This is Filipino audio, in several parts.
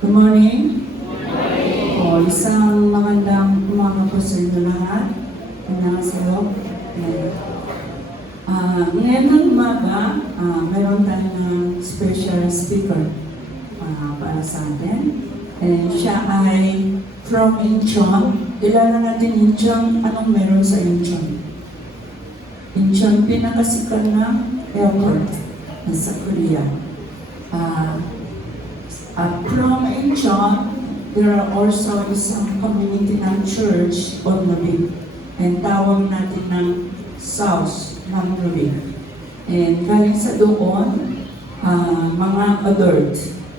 Good morning. Isang magandang umaga po sa inyo lahat. Annyeonghaseyo. Ngayon ng umaga, meron tayong special speaker para sa atin. Siya ay from Incheon. Kilala natin Incheon. Anong meron sa Incheon? Incheon, pinakasikat na airport sa Korea. From Incheon, there are also isang community ng church on Lubig. And tawag natin ng South ng Lubig. And galing sa doon, mga adult,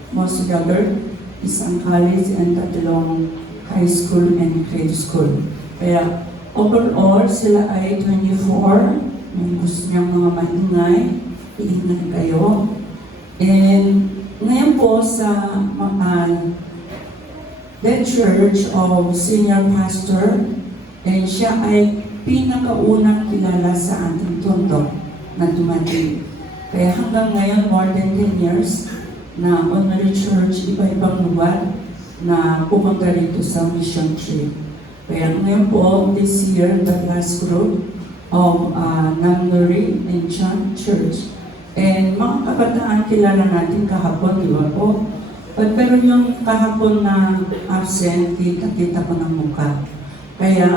mostly adult, isang college and tatlong high school and grade school. Kaya overall, sila ay 24. Kung gusto niyang mga maingay, iingay kayo. And ngayon po sa the Church of Senior Pastor, siya ay pinakaunang kilala sa ating tondo na dumating. Kaya hanggang ngayon, more than 10 years, na Honorary Church, iba-ibang lugar na pumunta rito sa mission trip. Kaya ngayon po, this year, the last group of Namnuri Incheon Church. And mga kabataan kilala natin kahapon, di ba po? Pero yung kahapon na absent, kita ko ng mukha. Kaya,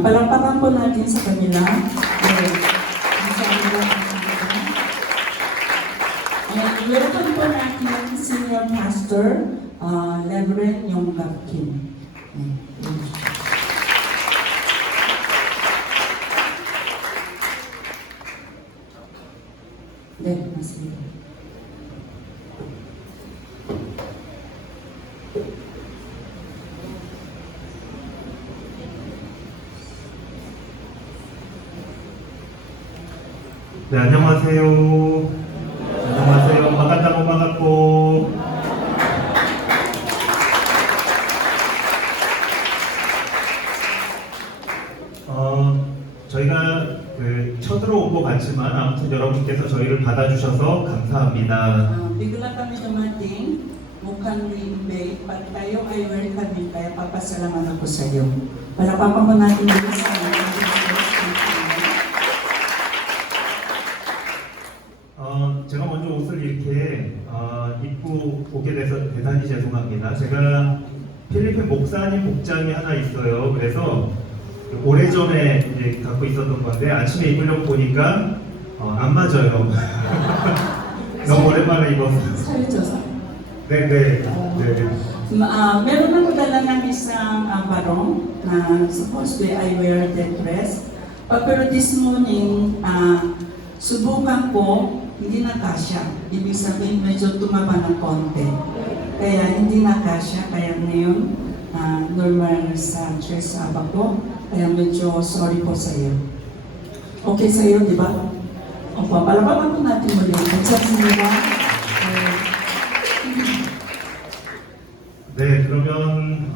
palampakan po natin sa kanila. And welcome po natin Senior Pastor, Reverend Yong Gap Kim. 네, 안녕하세요. 안녕하세요. 반갑다고 반갑고. 저희가 쳐들어온 것 같지만 아무튼 여러분께서 저희를 받아주셔서 감사합니다. Bigla kami dumating, mukhang limbe, pag tayo ay welcome, kaya papasalamat ako sa iyo. Palapapan mo natin dito sa 제가 먼저 옷을 이렇게 입고 오게 돼서 대단히 죄송합니다. 제가 필리핀 목사님 복장이 하나 있어요. 그래서 오래전에 이제 갖고 있었던 건데 아침에 입으려고 보니까 안 맞아요. 너무 오랜만에 입어서. 살이 쪄서. 네네. Meron ako dala ng isang barong na supposedly I wear that dress. Pero this morning, subukan ko, hindi na kasya. Ibig sabihin, medyo tumaba ng konti. Kaya hindi na kasya. Kaya ngayon, normal sa dress ko. Kaya medyo sorry po sa iyo. Okay sa iyo, di ba? Opo, palapakan po natin muli. Kamsahamnida. 네, 그러면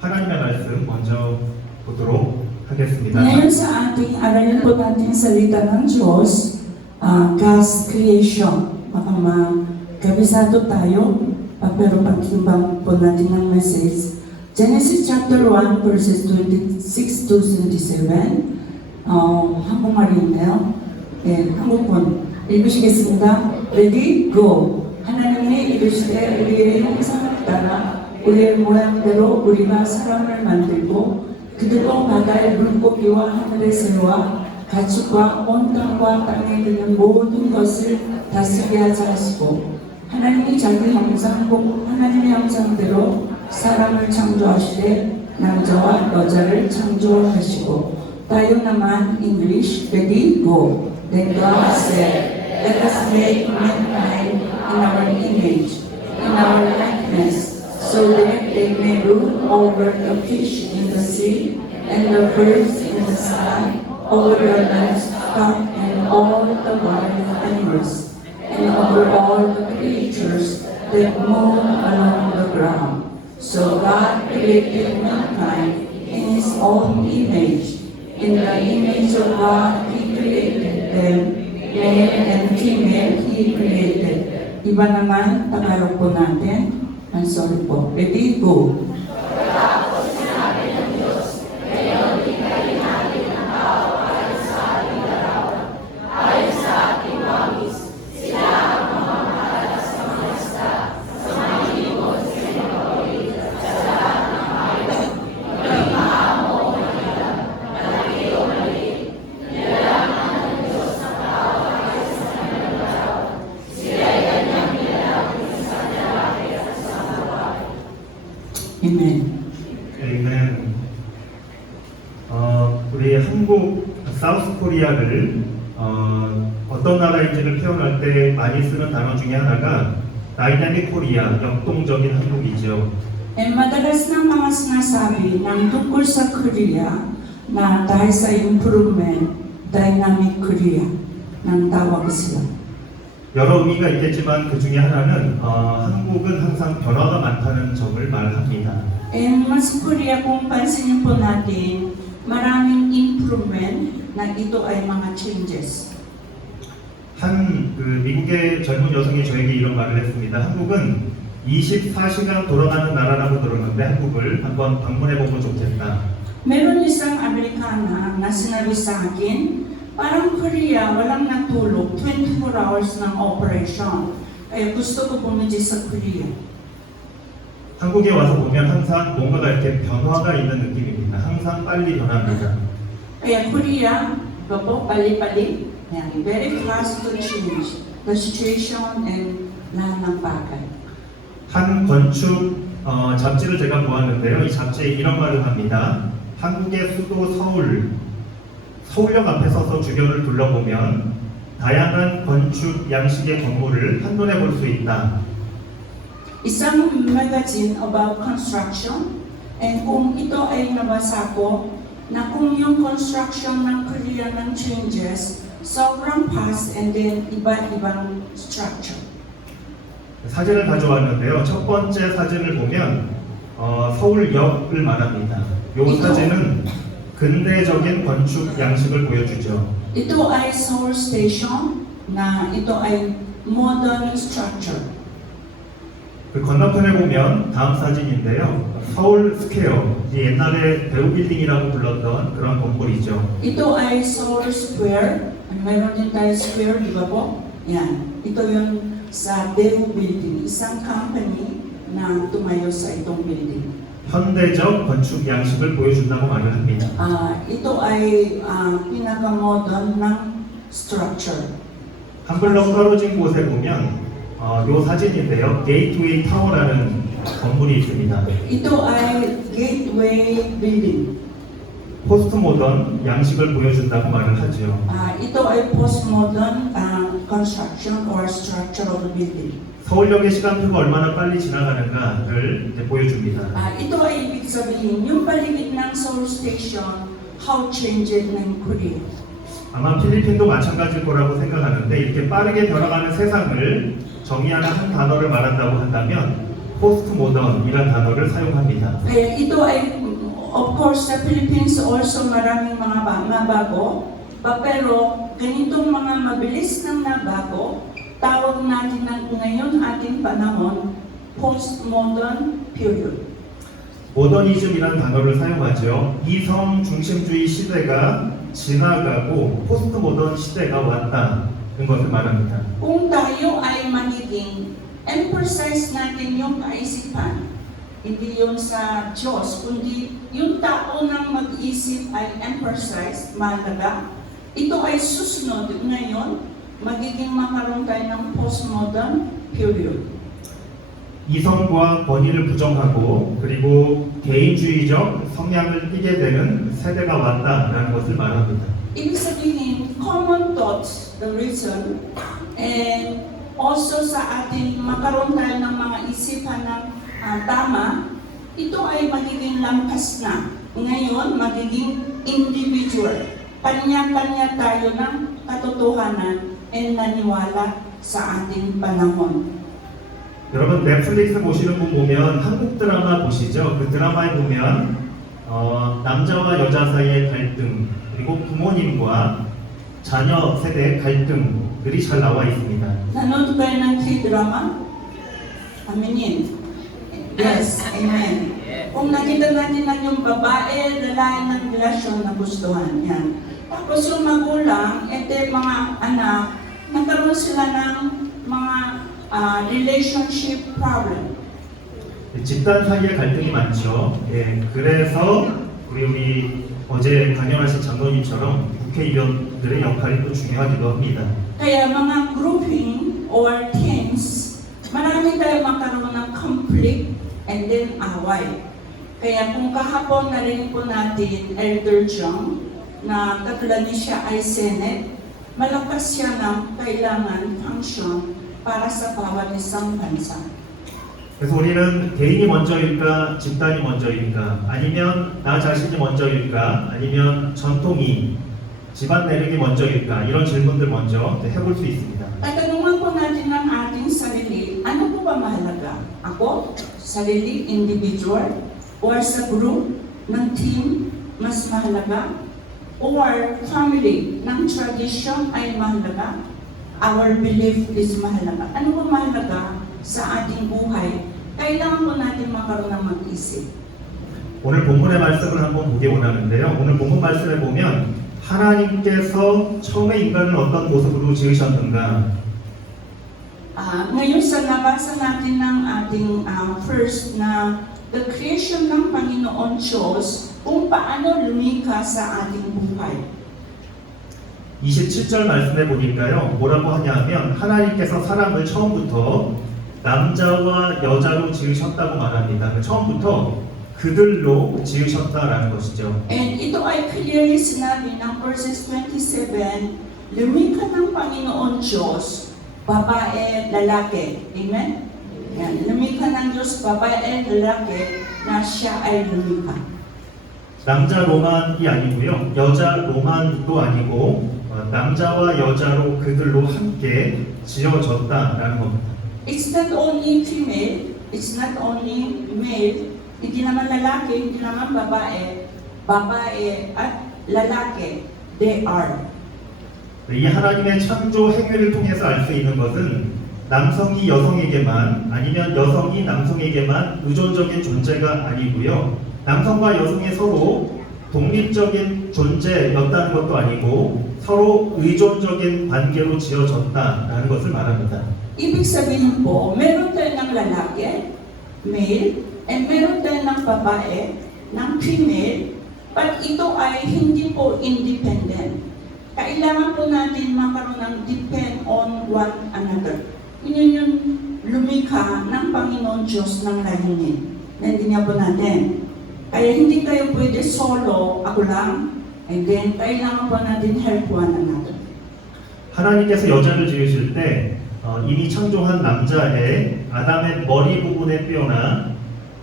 하나님의 말씀 먼저 보도록 하겠습니다. Ngayon sa ating aralin po natin salita ng Diyos, God's creation. Baka magkabisado tayo, pero pagkimbang po natin ng message. Genesis chapter 1 verses 26 to 27. 한국말이네요. 한국분 읽으시겠습니다. Ready? Go! 하나님이 이르시되 우리의 형상을 따라 우리의 모양대로 우리가 사람을 만들고 그들로 바다의 물고기와 하늘의 새와 가축과 온 땅과 땅에 있는 모든 것을 다스리게 하자 하시고 하나님이 자기 형상 곧 하나님의 형상대로 사람을 창조하시되 남자와 여자를 창조하시고 tayo naman English, ready, go. Then God said, let us make mankind in our image, in our likeness, so that they may rule over the fish in the sea, and the birds in the sky, over the livestock and all the wild animals, and over all the creatures that move along the ground. So God created mankind in His own image. In the image of God, He created them. Male and female, He created. Iba naman, Tagalog po natin. sorry po. Ready, go. Amen. Amen. 우리 한국 사우스 코리아를 어떤 나라인지를 표현할 때 많이 쓰는 단어 중에 하나가 다이나믹 코리아, 역동적인 한국이죠. Madalas ng mga sinasabi ng tungkol sa Korea na dahil sa improvement, dynamic Korea ng tawag sila. 여러 의미가 있겠지만 그 중에 하나는 한국은 항상 변화가 많다는 점을 말합니다. And mas Korea kung pansinin po natin, maraming improvement na ito ay mga changes. 한 미국의 젊은 여성이 저에게 이런 말을 했습니다. 한국은 24시간 돌아가는 나라라고 들었는데 한국을 한번 방문해보면 좋겠다. Meron isang Amerikana na sinabi sa akin, parang Korea, walang natulog, 24 hours ng operation. Kaya gusto ko bumili sa Korea. 한국에 와서 보면 항상 뭔가가 이렇게 변화가 있는 느낌입니다. 항상 빨리 변합니다. Kaya Korea, iba po, pali-pali. Yan, very fast to change the situation and lahat ng bagay. 한 건축 잡지를 제가 보았는데요. 이 잡지에 이런 말을 합니다. 한국의 수도 서울역 앞에 서서 주변을 둘러보면 다양한 건축 양식의 건물을 한눈에 볼 수 있다. Isang magazine about construction, and kung ito ay nabasa ko, na kung yung construction ng Korea ng changes, sobrang fast and then iba-ibang structure. 사진을 가져왔는데요. 첫 번째 사진을 보면 서울역을 말합니다. 이 사진은 근대적인 건축 양식을 보여주죠. Ito ay Seoul Station na ito ay modern structure. 그 건너편에 보면 다음 사진인데요. 서울 스퀘어, 옛날에 배우 빌딩이라고 불렀던 그런 건물이죠. Ito ay Seoul Square. Mayroon din tayo square, di ba po? Yan. Ito yung sa Daewoo Building, isang company na tumayo sa itong building. 현대적 건축 양식을 보여준다고 말을 합니다. Ito ay pinaka-modern ng structure. 한 블럭 떨어진 곳에 보면 이 사진인데요. 게이트웨이 타워라는 건물이 있습니다. Ito ay Gateway Building. 포스트 모던 양식을 보여준다고 말을 하죠. Ito ay postmodern construction or structure of the building. 서울역의 시간표가 얼마나 빨리 지나가는가를 이제 보여줍니다. Ito ay ibig sabihin, yung paligid ng Seoul Station, how changed ng Korea. 아마 필리핀도 마찬가지일 거라고 생각하는데 이렇게 빠르게 변화가는 세상을 정의하는 한 단어를 말한다고 한다면 포스트 모던이라는 단어를 사용합니다. Kaya ito ay, of course, sa Philippines also maraming mga bago, pero ganitong mga mabilis nang nabago, tawag natin ng ngayon ating panahon, postmodern period. 모더니즘이라는 단어를 사용하죠. 이성 중심주의 시대가 지나가고 포스트 모던 시대가 왔다는 것을 말합니다. Kung tayo ay magiging emphasize natin yung kaisipan, hindi yun sa Diyos, kundi yung tao nang mag-isip ay emphasize, mahalaga, ito ay susunod ngayon, magiging makaroon tayo ng postmodern period. 이성과 권위를 부정하고 그리고 개인주의적 성향을 띠게 되는 세대가 왔다라는 것을 말합니다. Ibig sabihin, common thoughts, the reason, and also sa atin makaroon tayo ng mga isipan ng tama, ito ay magiging lampas na. Ngayon, magiging individual. Kanya-kanya tayo ng katotohanan and naniwala sa ating panahon. 여러분 넷플릭스 보시는 분 보면 한국 드라마 보시죠. 그 드라마에 보면 남자와 여자 사이의 갈등 그리고 부모님과 자녀 세대의 갈등들이 잘 나와 있습니다. Nanood kayo ng K-drama? Aminin. Yes, amen. Kung nakita natin na yung babae, lalaki ng relasyon na gustuhan, yan. Tapos yung magulang, mga anak, nagkaroon sila ng mga relationship problem. 집단 사이에 갈등이 많죠. 예, 그래서 우리 어제 강연하신 장로님처럼 국회의원들의 역할이 또 중요하기도 합니다. Kaya mga grouping or teams, marami tayo magkaroon ng conflict and then away. Kaya kung kahapon narinig po natin Elder John, na katulad niya siya ay Senate, malakas siya ng kailangan function para sa bawat isang bansa. 그래서 우리는 개인이 먼저일까, 집단이 먼저일까, 아니면 나 자신이 먼저일까, 아니면 전통이, 집안 내력이 먼저일까, 이런 질문들 먼저 해볼 수 있습니다. Tatanungan po natin ng ating sarili, ano po ba mahalaga? Ako, sarili, individual, or sa group, ng team, mas mahalaga? Or family, ng tradition ay mahalaga? Our belief is mahalaga. Ano ba mahalaga sa ating buhay? Kailangan po natin magkaroon ng mag-isip. 오늘 본문의 말씀을 한번 보기 원하는데요. 오늘 본문 말씀에 보면 하나님께서 처음에 인간을 어떤 모습으로 지으셨는가? Ngayon sa nabasa natin ng ating first na the creation ng Panginoon Diyos, kung paano lumikha sa ating buhay. 27절 말씀에 보니까요. 뭐라고 하냐면 하나님께서 사람을 처음부터 남자와 여자로 지으셨다고 말합니다. 처음부터 그들로 지으셨다라는 것이죠. And ito ay clearly sinabi ng verses 27, lumikha ng Panginoon Diyos, babae, lalaki. Amen? Yan. Lumikha ng Diyos, babae, lalaki, na siya ay lumikha. 남자로만이 아니고요. 여자로만도 아니고 남자와 여자로 그들로 함께 지어졌다라는 겁니다. It's not only female, it's not only male, hindi naman lalaki, hindi naman babae, babae at lalaki, they are. 이 하나님의 창조 행위를 통해서 알 수 있는 것은 남성이 여성에게만 아니면 여성이 남성에게만 의존적인 존재가 아니고요. 남성과 여성이 서로 독립적인 존재였다는 것도 아니고 서로 의존적인 관계로 지어졌다라는 것을 말합니다. Ibig sabihin po, meron tayo ng lalaki, male, and meron tayo ng babae, ng female, but ito ay hindi po independent. Kailangan po natin magkaroon ng depend on one another. Yun yung lumikha ng Panginoon Diyos ng layunin. Naintindihan po natin. Kaya hindi kayo pwede solo, ako lang, and then kailangan po natin help one another. 하나님께서 여자를 지으실 때 이미 창조한 남자의 아담의 머리 부분의 뼈나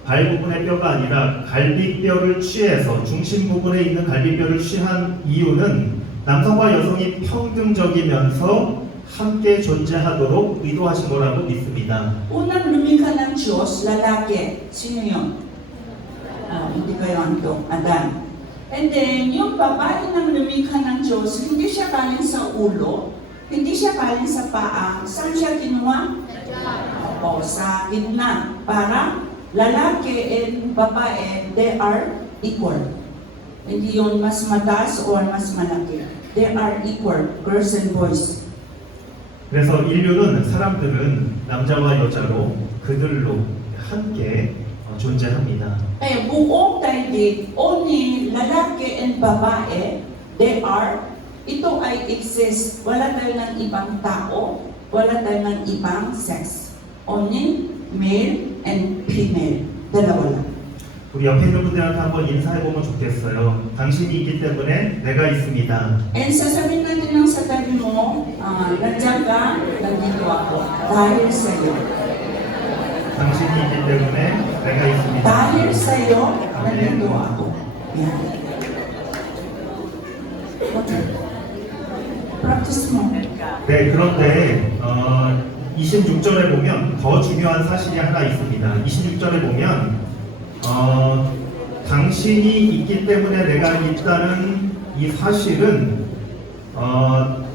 발 부분의 뼈가 아니라 갈비뼈를 취해서 중심 부분에 있는 갈비뼈를 취한 이유는 남성과 여성이 평등적이면서 함께 존재하도록 의도하신 거라고 믿습니다. Unang lumikha ng Diyos, lalaki. Sino yun? Hindi kayo antok, Adan. And then, yung babae ng lumikha ng Diyos, hindi siya galing sa ulo, hindi siya galing sa paa. Saan siya kinuha? O, sa gitna. Para lalaki and babae, they are equal. Hindi yun mas mataas or mas malaki. They are equal, girls and boys. 그래서 인류는 사람들은 남자와 여자로 그들로 함께 존재합니다. Kaya buong daigdig, only lalaki and babae, they are, ito ay exist. Wala tayo ng ibang tao, wala tayo ng ibang sex. Only male and female. Dalawa lang. 우리 옆에 있는 분들한테 한번 인사해보면 좋겠어요. 당신이 있기 때문에 내가 있습니다. And sasabihin natin lang sa tabi mo, nandiyan ka, nandito ako. Dahil sa iyo. 당신이 있기 때문에 내가 있습니다. Dahil sa iyo, nandito ako. Yan. Okay. Practice mo. 네, 그런데 26절에 보면 더 중요한 사실이 하나 있습니다. 26절에 보면 당신이 있기 때문에 내가 있다는 이 사실은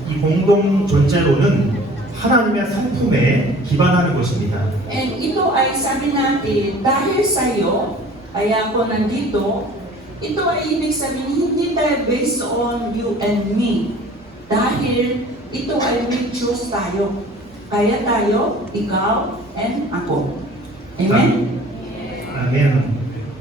이 공동 존재로는 하나님의 성품에 기반하는 것입니다. And ito ay sabi natin, dahil sa'yo, kaya ako nandito, ito ay ibig sabihin, hindi tayo based on you and me. Dahil ito ay we choose tayo. Kaya tayo, ikaw, and ako. Amen? 아멘.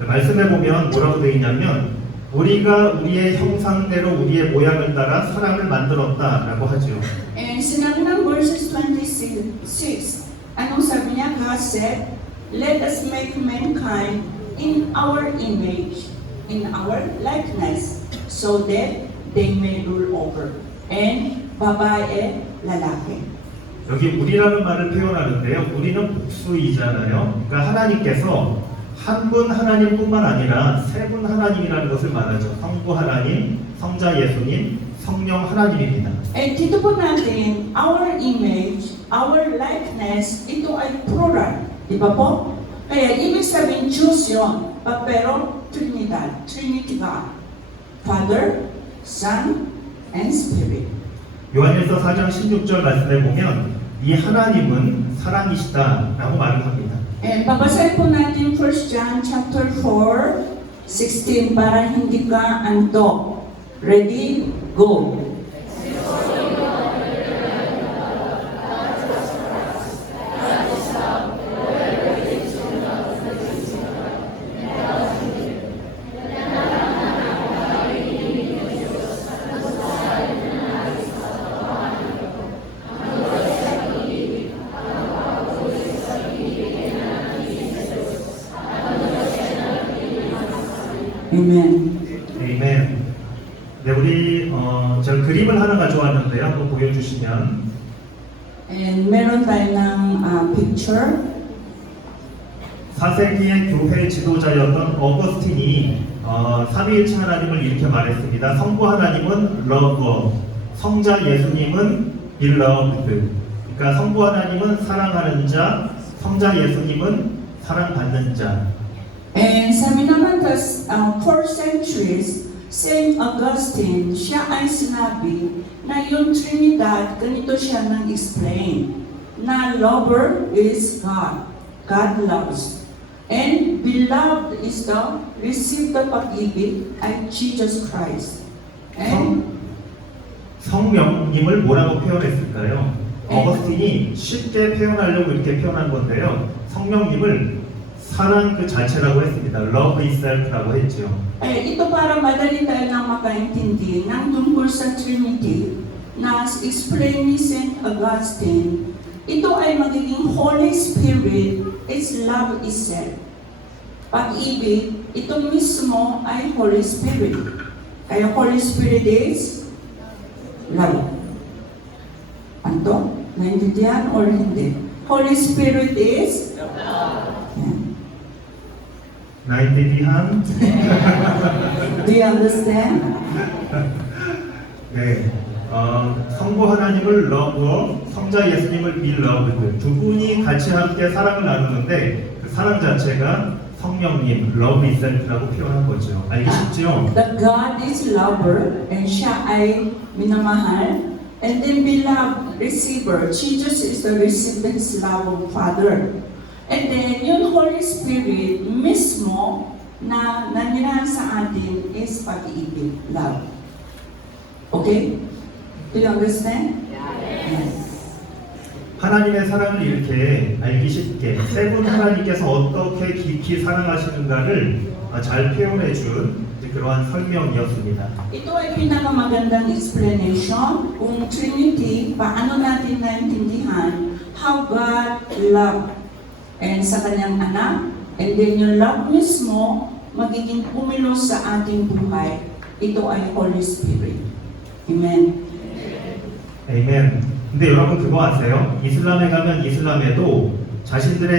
말씀에 보면 뭐라고 되어 있냐면 우리가 우리의 형상대로 우리의 모양을 따라 사람을 만들었다라고 하죠. And sinabi ng verses 26, anong sabi niya? God said, let us make mankind in our image, in our likeness, so that they may rule over. And babae, lalaki. 여기 우리라는 말을 표현하는데요. 우리는 복수이잖아요. 그러니까 하나님께서 한 분 하나님뿐만 아니라 세 분 하나님이라는 것을 말하죠. 성부 하나님, 성자 예수님, 성령 하나님입니다. And dito po natin, our image, our likeness, ito ay plural. Di ba po? Kaya ibig sabihin, choose yun. Pero Trinidad, Trinity God. Father, Son, and Spirit. 요한일서 4장 16절 말씀에 보면 이 하나님은 사랑이시다라고 말을 합니다. And babasahin po natin 1 John chapter 4, 16 para hindi ka antok. Ready? Go! Amen. 아멘. 네, 우리 제가 그림을 하나 가져왔는데요. 한번 보여주시면 And meron tayo ng picture. 4세기의 교회 지도자였던 어거스틴이 삼위일체 하나님을 이렇게 말했습니다. 성부 하나님은 lover, 성자 예수님은 beloved. 그러니까 성부 하나님은 사랑하는 자, 성자 예수님은 사랑받는 자. And sabi naman sa 4 centuries, Saint Augustine, siya ay sinabi na yung Trinidad, ganito siya nang explain, na lover is God. God loves. And beloved is the received the pag-ibig ay Jesus Christ. And 성령님을 뭐라고 표현했을까요? 어거스틴이 쉽게 표현하려고 이렇게 표현한 건데요. 성령님을 사랑 그 자체라고 했습니다. Love itself라고 했죠. ito para madali tayo nang makaintindi ng tungkol sa Trinity na explain ni Saint Augustine, ito ay magiging Holy Spirit is love itself. Pag-ibig, ito mismo ay Holy Spirit. Kaya Holy Spirit is love. Anto? Naintindihan or hindi? Holy Spirit is yan. 나인디디한 Do you understand? 네, 성부 하나님을 love, 성자 예수님을 beloved 두 분이 같이 함께 사랑을 나누는데 그 사랑 자체가 성령님, love itself라고 표현한 거죠. 알기 쉽죠? That God is lover and siya ay minamahal. And then beloved receiver, Jesus is the recipient's love of Father. And then yung Holy Spirit mismo na nanirahan sa atin is pag-ibig, love. Okay? Do you understand? Yes. 하나님의 사랑을 이렇게 알기 쉽게 세 분 하나님께서 어떻게 깊이 사랑하시는가를 잘 표현해 준 그러한 설명이었습니다. Ito ay pinakamagandang explanation kung Trinity, paano natin naintindihan how God loved and sa kanyang anak, and then yung love mismo magiging pumilos sa ating buhay. Ito ay Holy Spirit. Amen. 아멘. 근데 여러분 그거 아세요? 이슬람에 가면 이슬람에도 자신들의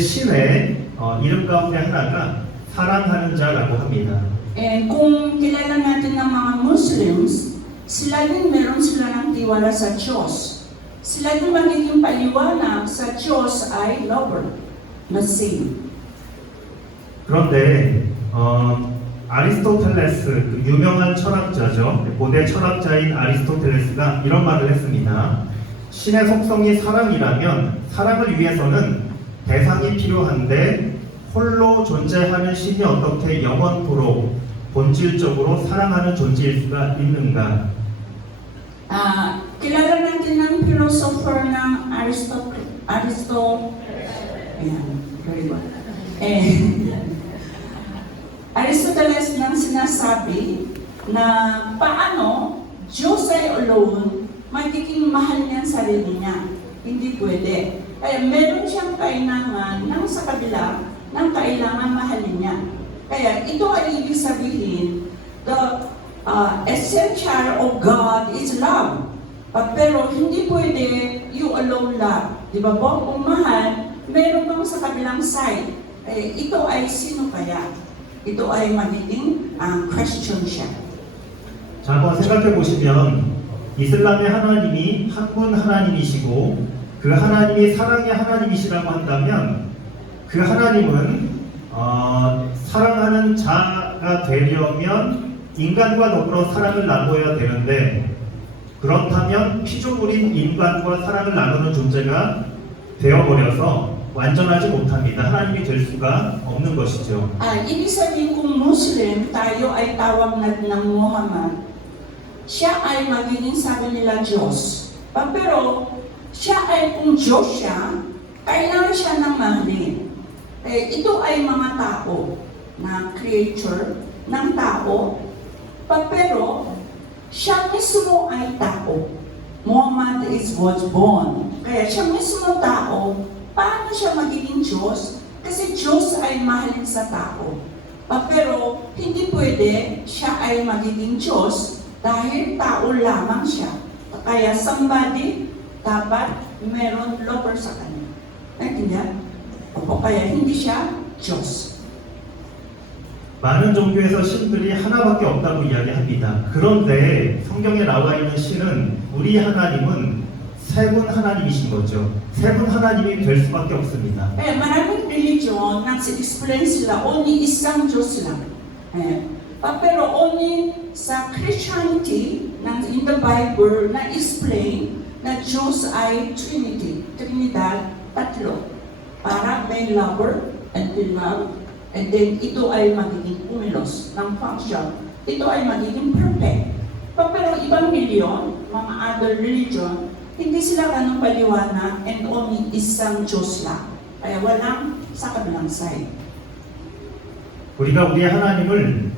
신의 이름 가운데 하나가 사랑하는 자라고 합니다. And kung kilala natin ng mga Muslims, sila din meron sila ng tiwala sa Diyos. Sila din magiging paliwanag sa Diyos ay lover, Masih. 그런데 아리스토텔레스, 그 유명한 철학자죠. 고대 철학자인 아리스토텔레스가 이런 말을 했습니다. 신의 속성이 사랑이라면 사랑을 위해서는 대상이 필요한데 홀로 존재하는 신이 어떻게 영원토록 본질적으로 사랑하는 존재일 수가 있는가? Kilala natin ng philosopher ng Ayan, very good. Aristoteles nang sinasabi na paano Diyos ay alone magiging mahal niya ang sarili niya. Hindi pwede. Kaya meron siyang kailangan ng sa kabila ng kailangan mahalin niya. Kaya ito ay ibig sabihin, the essential of God is love. Pero hindi pwede you alone love. Di ba po? Kung mahal, meron kang sa kabilang side. Ito ay sino kaya? Ito ay magiging question siya. 자, 한번 생각해 보시면 이슬람의 하나님이 한 분 하나님이시고 그 하나님이 사랑의 하나님이시라고 한다면 그 하나님은 사랑하는 자가 되려면 인간과 더불어 사랑을 나누어야 되는데 그렇다면 피조물인 인간과 사랑을 나누는 존재가 되어버려서 완전하지 못합니다. 하나님이 될 수가 없는 것이죠. Ibig sabihin kung Muslim, tayo ay tawag ng Muhammad, siya ay magiging sabi nila Diyos. Pero siya ay kung Diyos siya, kailangan siya ng mahalin. Ito ay mga tao na creature ng tao, pero siya mismo ay tao. Muhammad was born. Kaya siya mismo tao, paano siya magiging Diyos? Kasi Diyos ay mahalin sa tao. Pero hindi pwede siya ay magiging Diyos dahil tao lamang siya. Kaya somebody dapat meron lover sa kanya. Naintindihan? O kaya hindi siya Diyos. 많은 종교에서 신들이 하나밖에 없다고 이야기합니다. 그런데 성경에 나와 있는 신은 우리 하나님은 세 분 하나님이신 거죠. 세 분 하나님이 될 수밖에 없습니다. Maraming religion nag-explain sila, only isang Diyos lang. Pero only sa Christianity, in the Bible, na-explain na Diyos ay Trinity. Trinidad, tatlo. Para may lover and beloved, and then ito ay magiging umilos ng function. Ito ay magiging perfect. Pero ibang religion, mga other religion, hindi sila ganun paliwanag and only isang Diyos lang. Kaya walang sa kabilang side. 우리가 우리 하나님을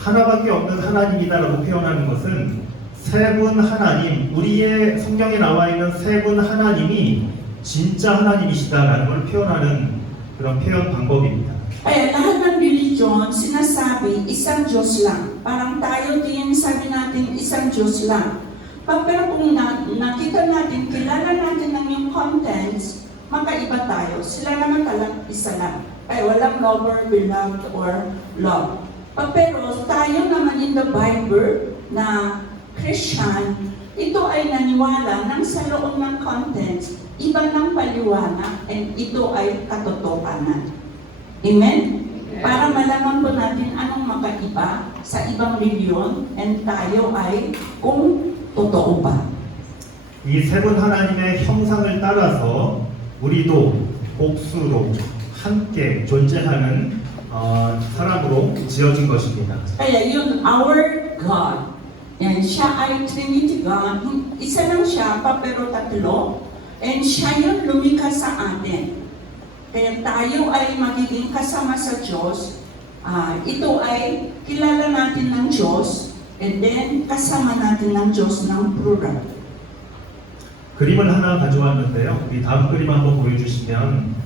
하나밖에 없는 하나님이다라고 표현하는 것은 세 분 하나님, 우리의 성경에 나와 있는 세 분 하나님이 진짜 하나님이시다라는 걸 표현하는 그런 표현 방법입니다. Kaya lahat ng religion sinasabi isang Diyos lang. Parang tayo din sabi natin isang Diyos lang. Pero kung nakita natin, kilala natin ng yung contents, magkaiba tayo. Sila naman talagang isa lang. Kaya walang lover, beloved, or love. Pero tayo naman in the Bible na Christian, ito ay naniwala ng sa loob ng contents, iba ng paliwanag, and ito ay katotohanan. Amen? Para malaman po natin anong makaiba sa ibang reliyon, and tayo ay kung totoo ba. 이 세 분 하나님의 형상을 따라서 우리도 복수로 함께 존재하는 사람으로 지어진 것입니다. Kaya yun, our God, yan, siya ay Trinity God, isa lang siya, pero tatlo, and siya yung lumikha sa atin. Kaya tayo ay magiging kasama sa Diyos, ito ay kilala natin ng Diyos, and then kasama natin ng Diyos ng plural. 그림을 하나 가져왔는데요. 이 다음 그림 한번 보여주시면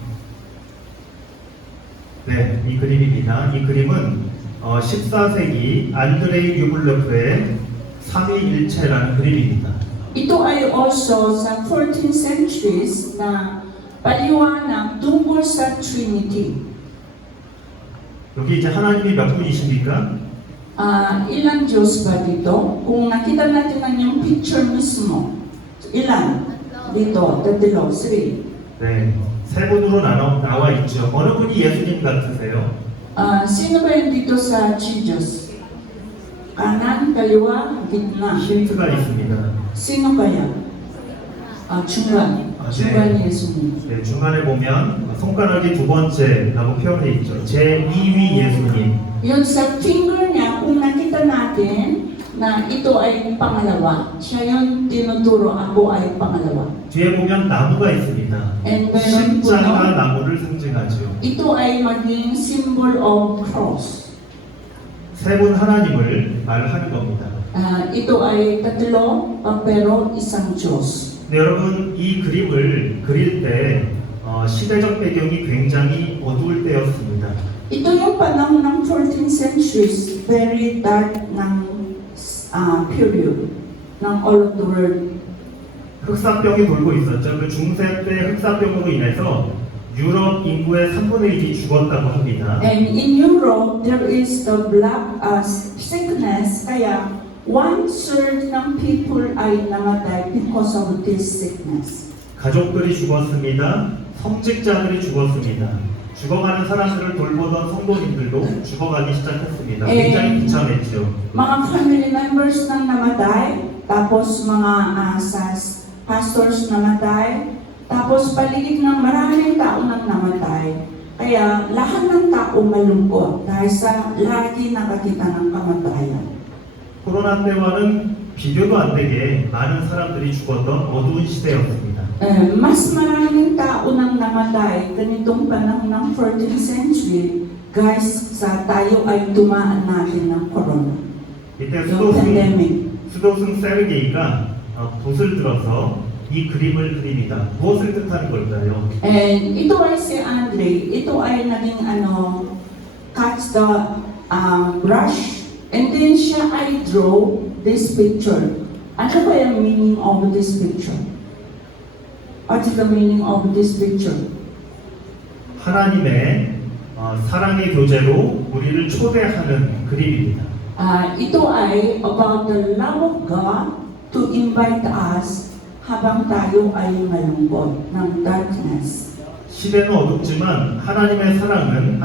네, 이 그림입니다. 이 그림은 14세기 안드레이 유블레프의 삼위일체라는 그림입니다. Ito ay also sa 14th centuries na paliwanag tungkol sa Trinity. 여기 이제 하나님이 몇 분이십니까? Ilang Diyos ba dito? Kung nakita natin ang yung picture mismo, ilan? Dito, tatlo, three. 네, 세 분으로 나와 있죠. 어느 분이 예수님 같으세요? Sino ba yun dito sa Jesus? Kanan, kaliwa, gitna. 힌트가 있습니다. Sino kaya? 중간, 아, 네. 중간 예수님. 네, 중간에 보면 손가락이 두 번째라고 표현해 있죠. 제2위 예수님. Yun sa finger niya, kung nakita natin na ito ay pangalawa, siya yung tinuturo, ako ay pangalawa. 뒤에 보면 나무가 있습니다. And meron po, 십자가 no? 나무를 상징하죠. Ito ay maging symbol of cross. 세 분 하나님을 말하는 겁니다. Ito ay tatlo, pero isang Diyos. 네, 여러분 이 그림을 그릴 때 시대적 배경이 굉장히 어두울 때였습니다. Ito yung panahon ng 14th century, very dark ng period ng all of the world. 흑사병이 돌고 있었죠. 그 중세 때 흑사병으로 인해서 유럽 인구의 3분의 1이 죽었다고 합니다. And in Europe, there is the black sickness, kaya 1/3 ng people ay namatay because of this sickness. 가족들이 죽었습니다. 성직자들이 죽었습니다. 죽어가는 사람들을 돌보던 성도님들도 죽어가기 시작했습니다. 굉장히 비참했죠. Mga family members nang namatay, tapos mga pastors namatay, tapos paligid ng maraming tao nang namatay. Kaya lahat ng tao malungkot dahil sa lagi nakakita ng kamatayan. 코로나 때와는 비교도 안 되게 많은 사람들이 죽었던 어두운 시대였습니다. Mas maraming tao nang namatay ganitong panahon ng 14th century, guys, sa tayo ay tumaan natin ng corona. 이때 Yung pandemic. 수도승 세르게이가 붓을 들어서 이 그림을 그립니다. 무엇을 뜻하는 걸까요? And ito ay si Andre, ito ay naging catch the brush, and then siya ay draw this picture. Ano ba yung meaning of this picture? What is the meaning of this picture? 하나님의 사랑의 교제로 우리를 초대하는 그림입니다. Ito ay about the love of God to invite us habang tayo ay malungkot ng darkness. 시대는 어둡지만 하나님의 사랑은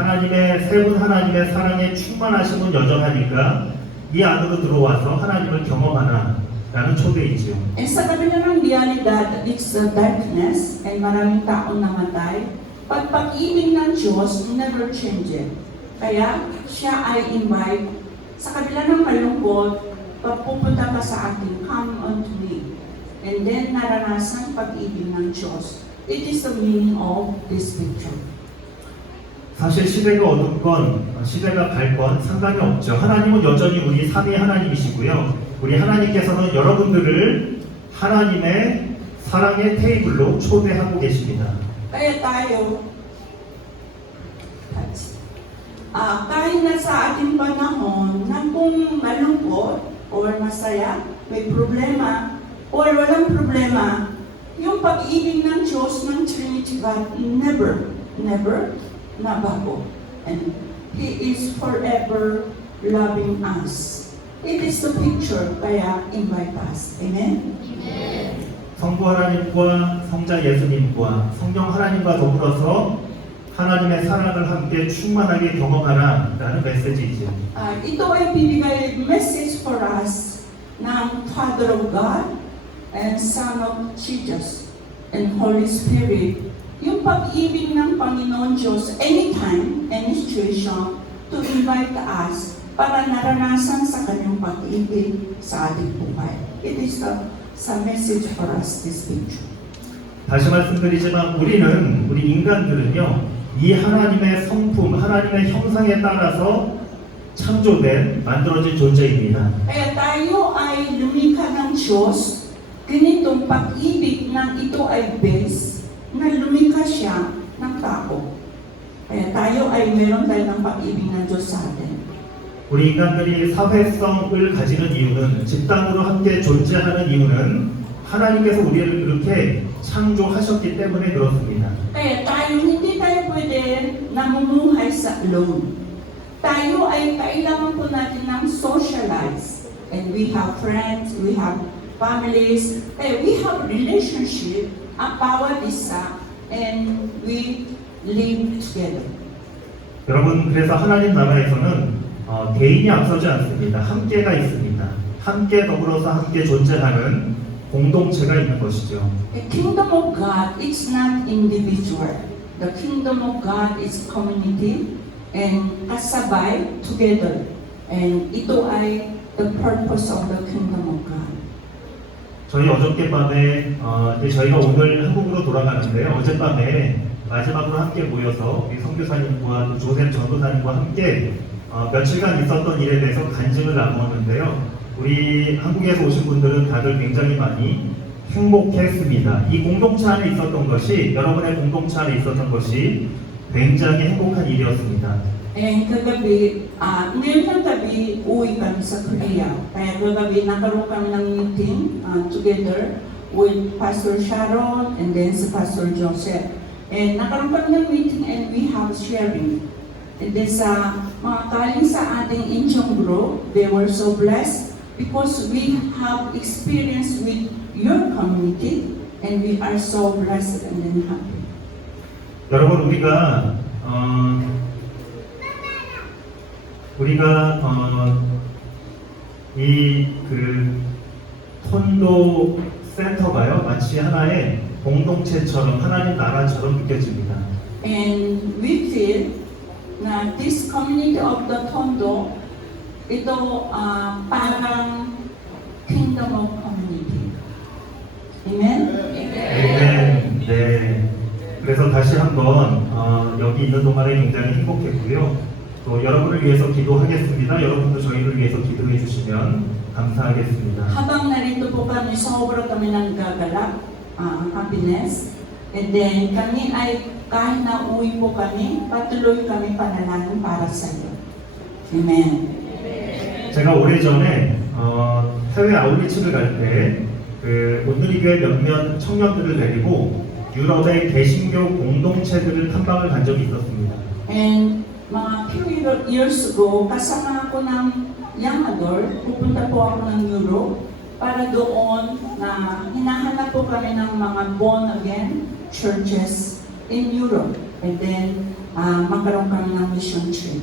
세 분 하나님의 사랑에 충만하심은 여전하니까 이 안으로 들어와서 하나님을 경험하라라는 초대이지요. And sa kabila ng realidad, it's a darkness and maraming taong namatay, pag-ibig ng Diyos never changes. Kaya siya ay invite, sa kabila ng malungkot, pagpupunta ka sa akin, come unto me. And then naranasan pag-ibig ng Diyos. It is the meaning of this picture. 사실 시대가 어둡건 시대가 밝건 상관이 없죠. 하나님은 여전히 우리 삼위 하나님이시고요. 우리 하나님께서는 여러분들을 하나님의 사랑의 테이블로 초대하고 계십니다. Kaya tayo, kahit na sa ating panahon na kung malungkot or masaya, may problema or walang problema, yung pag-ibig ng Diyos ng Trinity God never nabago. And He is forever loving us. It is the picture, kaya invite us. Amen? 성부 하나님과 성자 예수님과 성령 하나님과 더불어서 하나님의 사랑을 함께 충만하게 경험하라라는 메시지이죠. Ito ay bibigay message for us ng Father of God and Son of Jesus and Holy Spirit. Yung pag-ibig ng Panginoon Diyos anytime, any situation, to invite us para naranasan sa kanyang pag-ibig sa ating buhay. It is the message for us this picture. 다시 말씀드리지만 우리 인간들은요, 이 하나님의 성품, 하나님의 형상에 따라서 창조된, 만들어진 존재입니다. Kaya tayo ay lumikha ng Diyos, ganitong pag-ibig ng ito ay base na lumikha siya ng tao. Kaya tayo ay meron tayo ng pag-ibig ng Diyos sa atin. 우리 인간들이 사회성을 가지는 이유는, 집단으로 함께 존재하는 이유는 하나님께서 우리를 그렇게 창조하셨기 때문에 그렇습니다. Kaya hindi tayo pwede namumuhay sa alone. Tayo ay kailangan po natin ng socialize. And we have friends, we have families, we have relationship, ang bawat isa, and we live together. 여러분, 그래서 하나님 나라에서는 개인이 앞서지 않습니다. 함께가 있습니다. 함께 더불어서 함께 존재하는 공동체가 있는 것이죠. The kingdom of God is not individual. The kingdom of God is community and kasabay together. And ito ay the purpose of the kingdom of God. 저희 어저께밤에 이제 저희가 오늘 한국으로 돌아가는데요. 어젯밤에 마지막으로 함께 모여서 우리 선교사님과 또 조셉 전도사님과 함께 며칠간 있었던 일에 대해서 간증을 나누었는데요. 우리 한국에서 오신 분들은 다들 굉장히 많이 행복했습니다. 이 공동체 안에 있었던 것이, 여러분의 공동체 안에 있었던 것이 굉장히 행복한 일이었습니다. And kagabi, ngayong gabi, uwi kami sa Korea. Kaya kagabi, nakaroon kami ng meeting together with Pastor Sharon and then si Pastor Joseph. And nakaroon kami ng meeting and we have sharing. And then sa mga kaling sa ating Incheon group, they were so blessed because we have experience with your community and we are so blessed and then happy. 여러분, 우리가 이 톤도 센터가요, 마치 하나의 공동체처럼, 하나님 나라처럼 느껴집니다. And we feel na this community of the Tondo, ito parang kingdom of community. Amen? 네. 그래서 다시 한번 여기 있는 동안에 굉장히 행복했고요. 또 여러분을 위해서 기도하겠습니다. 여러분도 저희를 위해서 기도해 주시면 감사하겠습니다. Habang narito po kami, sobra kami ng gagalak, happiness. And then kami ay kahit na uwi po kami, patuloy kami panalangin para sa iyo. Amen. 제가 오래전에 해외 아웃리치를 갈 때 온누리 교회 몇몇 청년들을 데리고 유럽의 개신교 공동체들을 탐방을 간 적이 있었습니다. And mga few years ago, kasama ako ng young adult, pupunta po ako ng Europe para doon na hinahanap po kami ng mga born-again churches in Europe. And then, magkaroon kami ng mission trip.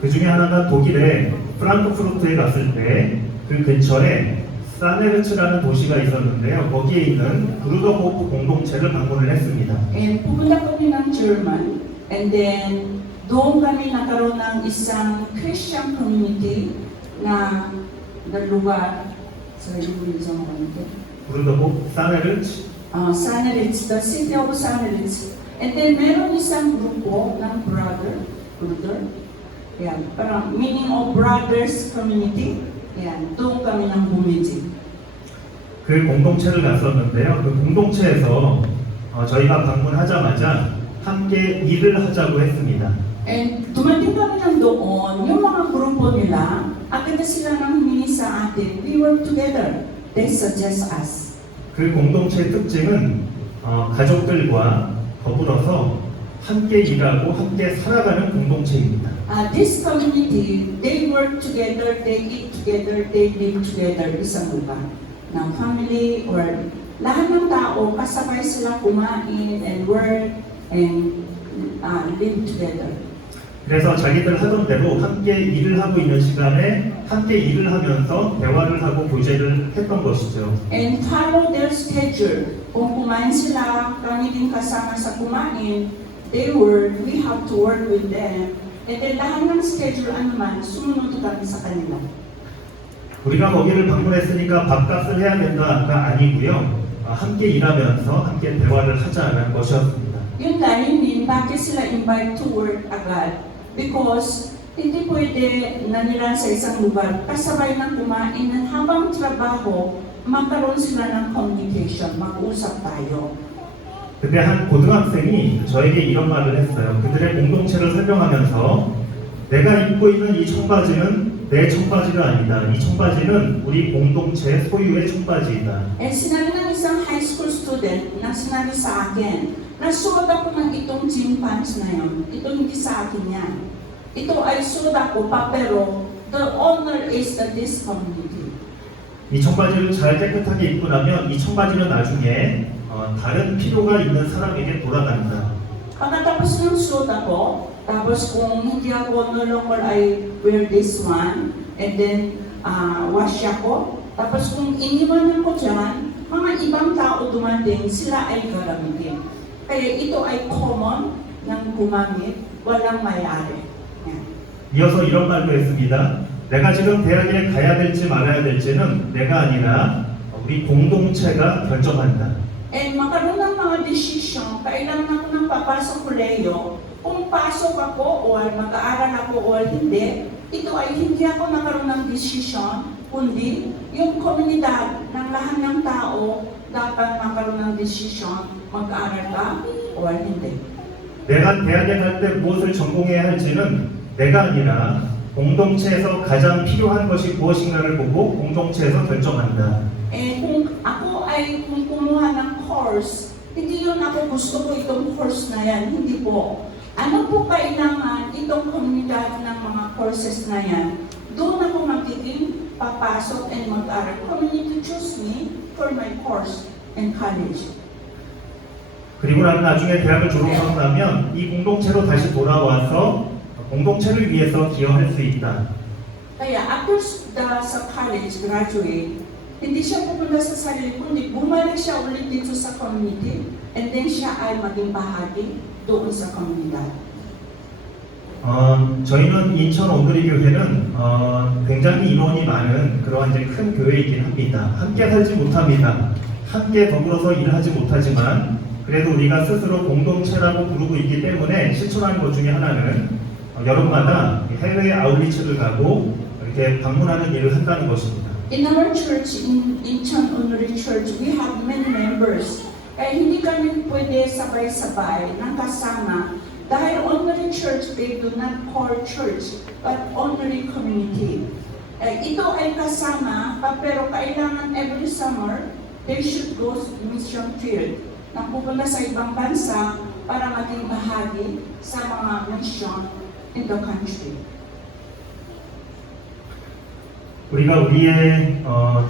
그 중에 하나가 독일의 프랑크푸르트에 갔을 때 그 근처에 사네르츠라는 도시가 있었는데요. 거기에 있는 브루더호프 공동체를 방문을 했습니다. And pupunta kami ng German, and then doon kami nagkaroon ng isang Christian community na lugar sa Jerusalem community. 브루더호프 사네르츠. Saneritz, the city of Saneritz. And then meron isang grupo ng brother. Yan, parang meaning of brothers community. Yan, doon kami ng bumiti. 그 공동체를 갔었는데요. 그 공동체에서 저희가 방문하자마자 함께 일을 하자고 했습니다. And dumating kami ng doon, yung mga grupo nila, agad na sila nang humingi sa atin, we work together. They suggest us. 그 공동체의 특징은 가족들과 더불어서 함께 일하고 함께 살아가는 공동체입니다. This community, they work together, they eat together, they live together, isang lugar. Ng family or lahat ng tao, kasabay sila kumain and work and live together. 그래서 자기들 하던 대로 함께 일을 하고 있는 시간에 함께 일을 하면서 대화를 하고 교제를 했던 것이죠. And follow their schedule. Kung kumain sila, kami din kasama sa kumain, they work, we have to work with them. And then lahat ng schedule anuman, sumunod kami sa kanila. 우리가 거기를 방문했으니까 밥값을 해야 된다가 아니고요. 함께 일하면서 함께 대화를 하자는 것이었습니다. Yung layunin, bakit sila invite to work agad? Because hindi pwede na nila sa isang lugar kasabay ng kumain at habang trabaho, magkaroon sila ng communication, mag-usap tayo. 그때 한 고등학생이 저에게 이런 말을 했어요. 그들의 공동체를 설명하면서 내가 입고 있는 이 청바지는 내 청바지가 아니다. 이 청바지는 우리 공동체 소유의 청바지이다. And sinabi ng isang high school student na sinabi sa akin, nasuot ako ng itong gym pants na yun. Ito hindi sa akin yan. Ito ay suot ako pa, pero the owner is this community. 이 청바지를 잘 깨끗하게 입고 나면 이 청바지는 나중에 다른 필요가 있는 사람에게 돌아간다. Pagkatapos ng suot ako, tapos kung hindi ako no longer I wear this one, and then wash ako, tapos kung iniwan ko dyan, mga ibang tao dumating, sila ay gagamitin. Kaya ito ay common ng gumamit, walang may-ari. Yan. 이어서 이런 말도 했습니다. 내가 지금 대학에 가야 될지 말아야 될지는 내가 아니라 우리 공동체가 결정한다. And magkaroon ng mga desisyon, kailan ako nang papasok kolehiyo, kung pasok ako o mag-aaral ako o hindi, ito ay hindi ako nagkaroon ng desisyon, kundi yung komunidad ng lahat ng tao dapat magkaroon ng desisyon, mag-aaral ka o hindi. 내가 대학에 갈 때 무엇을 전공해야 할지는 내가 아니라 공동체에서 가장 필요한 것이 무엇인가를 보고 공동체에서 결정한다. Eh kung ako ay kumuha ng course, hindi yun ako gusto ko itong course na yan, hindi po. Ano po kailangan itong komunidad ng mga courses na yan? Doon ako magiging papasok and mag-aral. Community choose me for my course in college. 그리고 나는 나중에 대학을 졸업하고 나면 이 공동체로 다시 돌아와서 공동체를 위해서 기여할 수 있다. Kaya after sa college, graduate, hindi siya pupunta sa sarili, kundi bumalik siya ulit dito sa community, and then siya ay maging bahagi doon sa komunidad. 저희는 인천 온누리 교회는 굉장히 인원이 많은 그러한 이제 큰 교회이긴 합니다. 함께 살지 못합니다. 함께 더불어서 일하지 못하지만 그래도 우리가 스스로 공동체라고 부르고 있기 때문에 실천하는 것 중에 하나는 여름마다 해외 아웃리치를 가고 이렇게 방문하는 일을 한다는 것입니다. In our church, in Incheon Onuri Church, we have many members. Kaya hindi kami pwede sabay-sabay ng kasama. Dahil Onuri Church, they do not call church, but Onuri community. Ito ay kasama, pero kailangan every summer, they should go to mission field. Nang pupunta sa ibang bansa para maging bahagi sa mga mission in the country. 우리가 우리의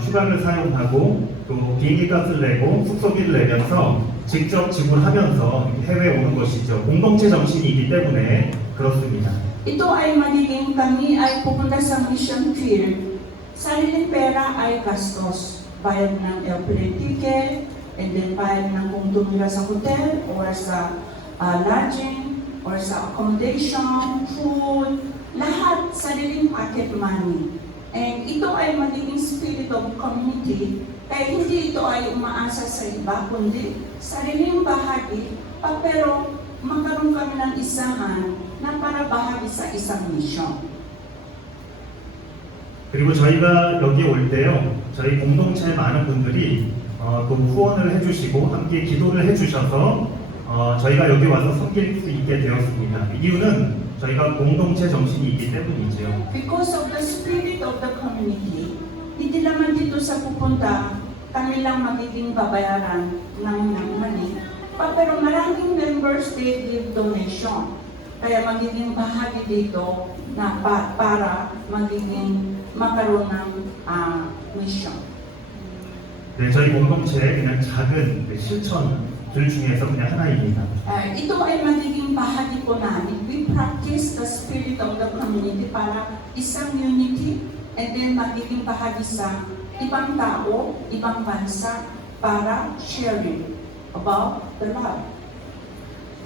휴가를 사용하고 또 비행기 값을 내고 숙소비를 내면서 직접 지불하면서 해외에 오는 것이죠. 공동체 정신이기 때문에 그렇습니다. Ito ay magiging kami ay pupunta sa mission field. Sariling pera ay gastos. Bayad ng airplane ticket, and then bayad ng kung tumira sa hotel or sa lodging or sa accommodation, food, lahat sariling pocket money. And ito ay magiging spirit of community, kaya hindi ito ay umaasa sa iba, kundi sariling bahagi, pero magkaroon kami ng isahan na para bahagi sa isang mission. 그리고 저희가 여기 올 때요, 저희 공동체 많은 분들이 또 후원을 해주시고 함께 기도를 해주셔서 저희가 여기 와서 섬길 수 있게 되었습니다. 이유는 저희가 공동체 정신이 있기 때문이죠. Because of the spirit of the community, hindi naman dito sa pupunta, kami lang magiging babayaran ng money. Pero maraming members, they give donation. Kaya magiging bahagi dito na para magiging magkaroon ng mission. 네, 저희 공동체 그냥 작은 실천들 중에서 그냥 하나입니다. Ito ay magiging bahagi po namin. We practice the spirit of the community para isang unity, and then magiging bahagi sa ibang tao, ibang bansa para sharing about the love.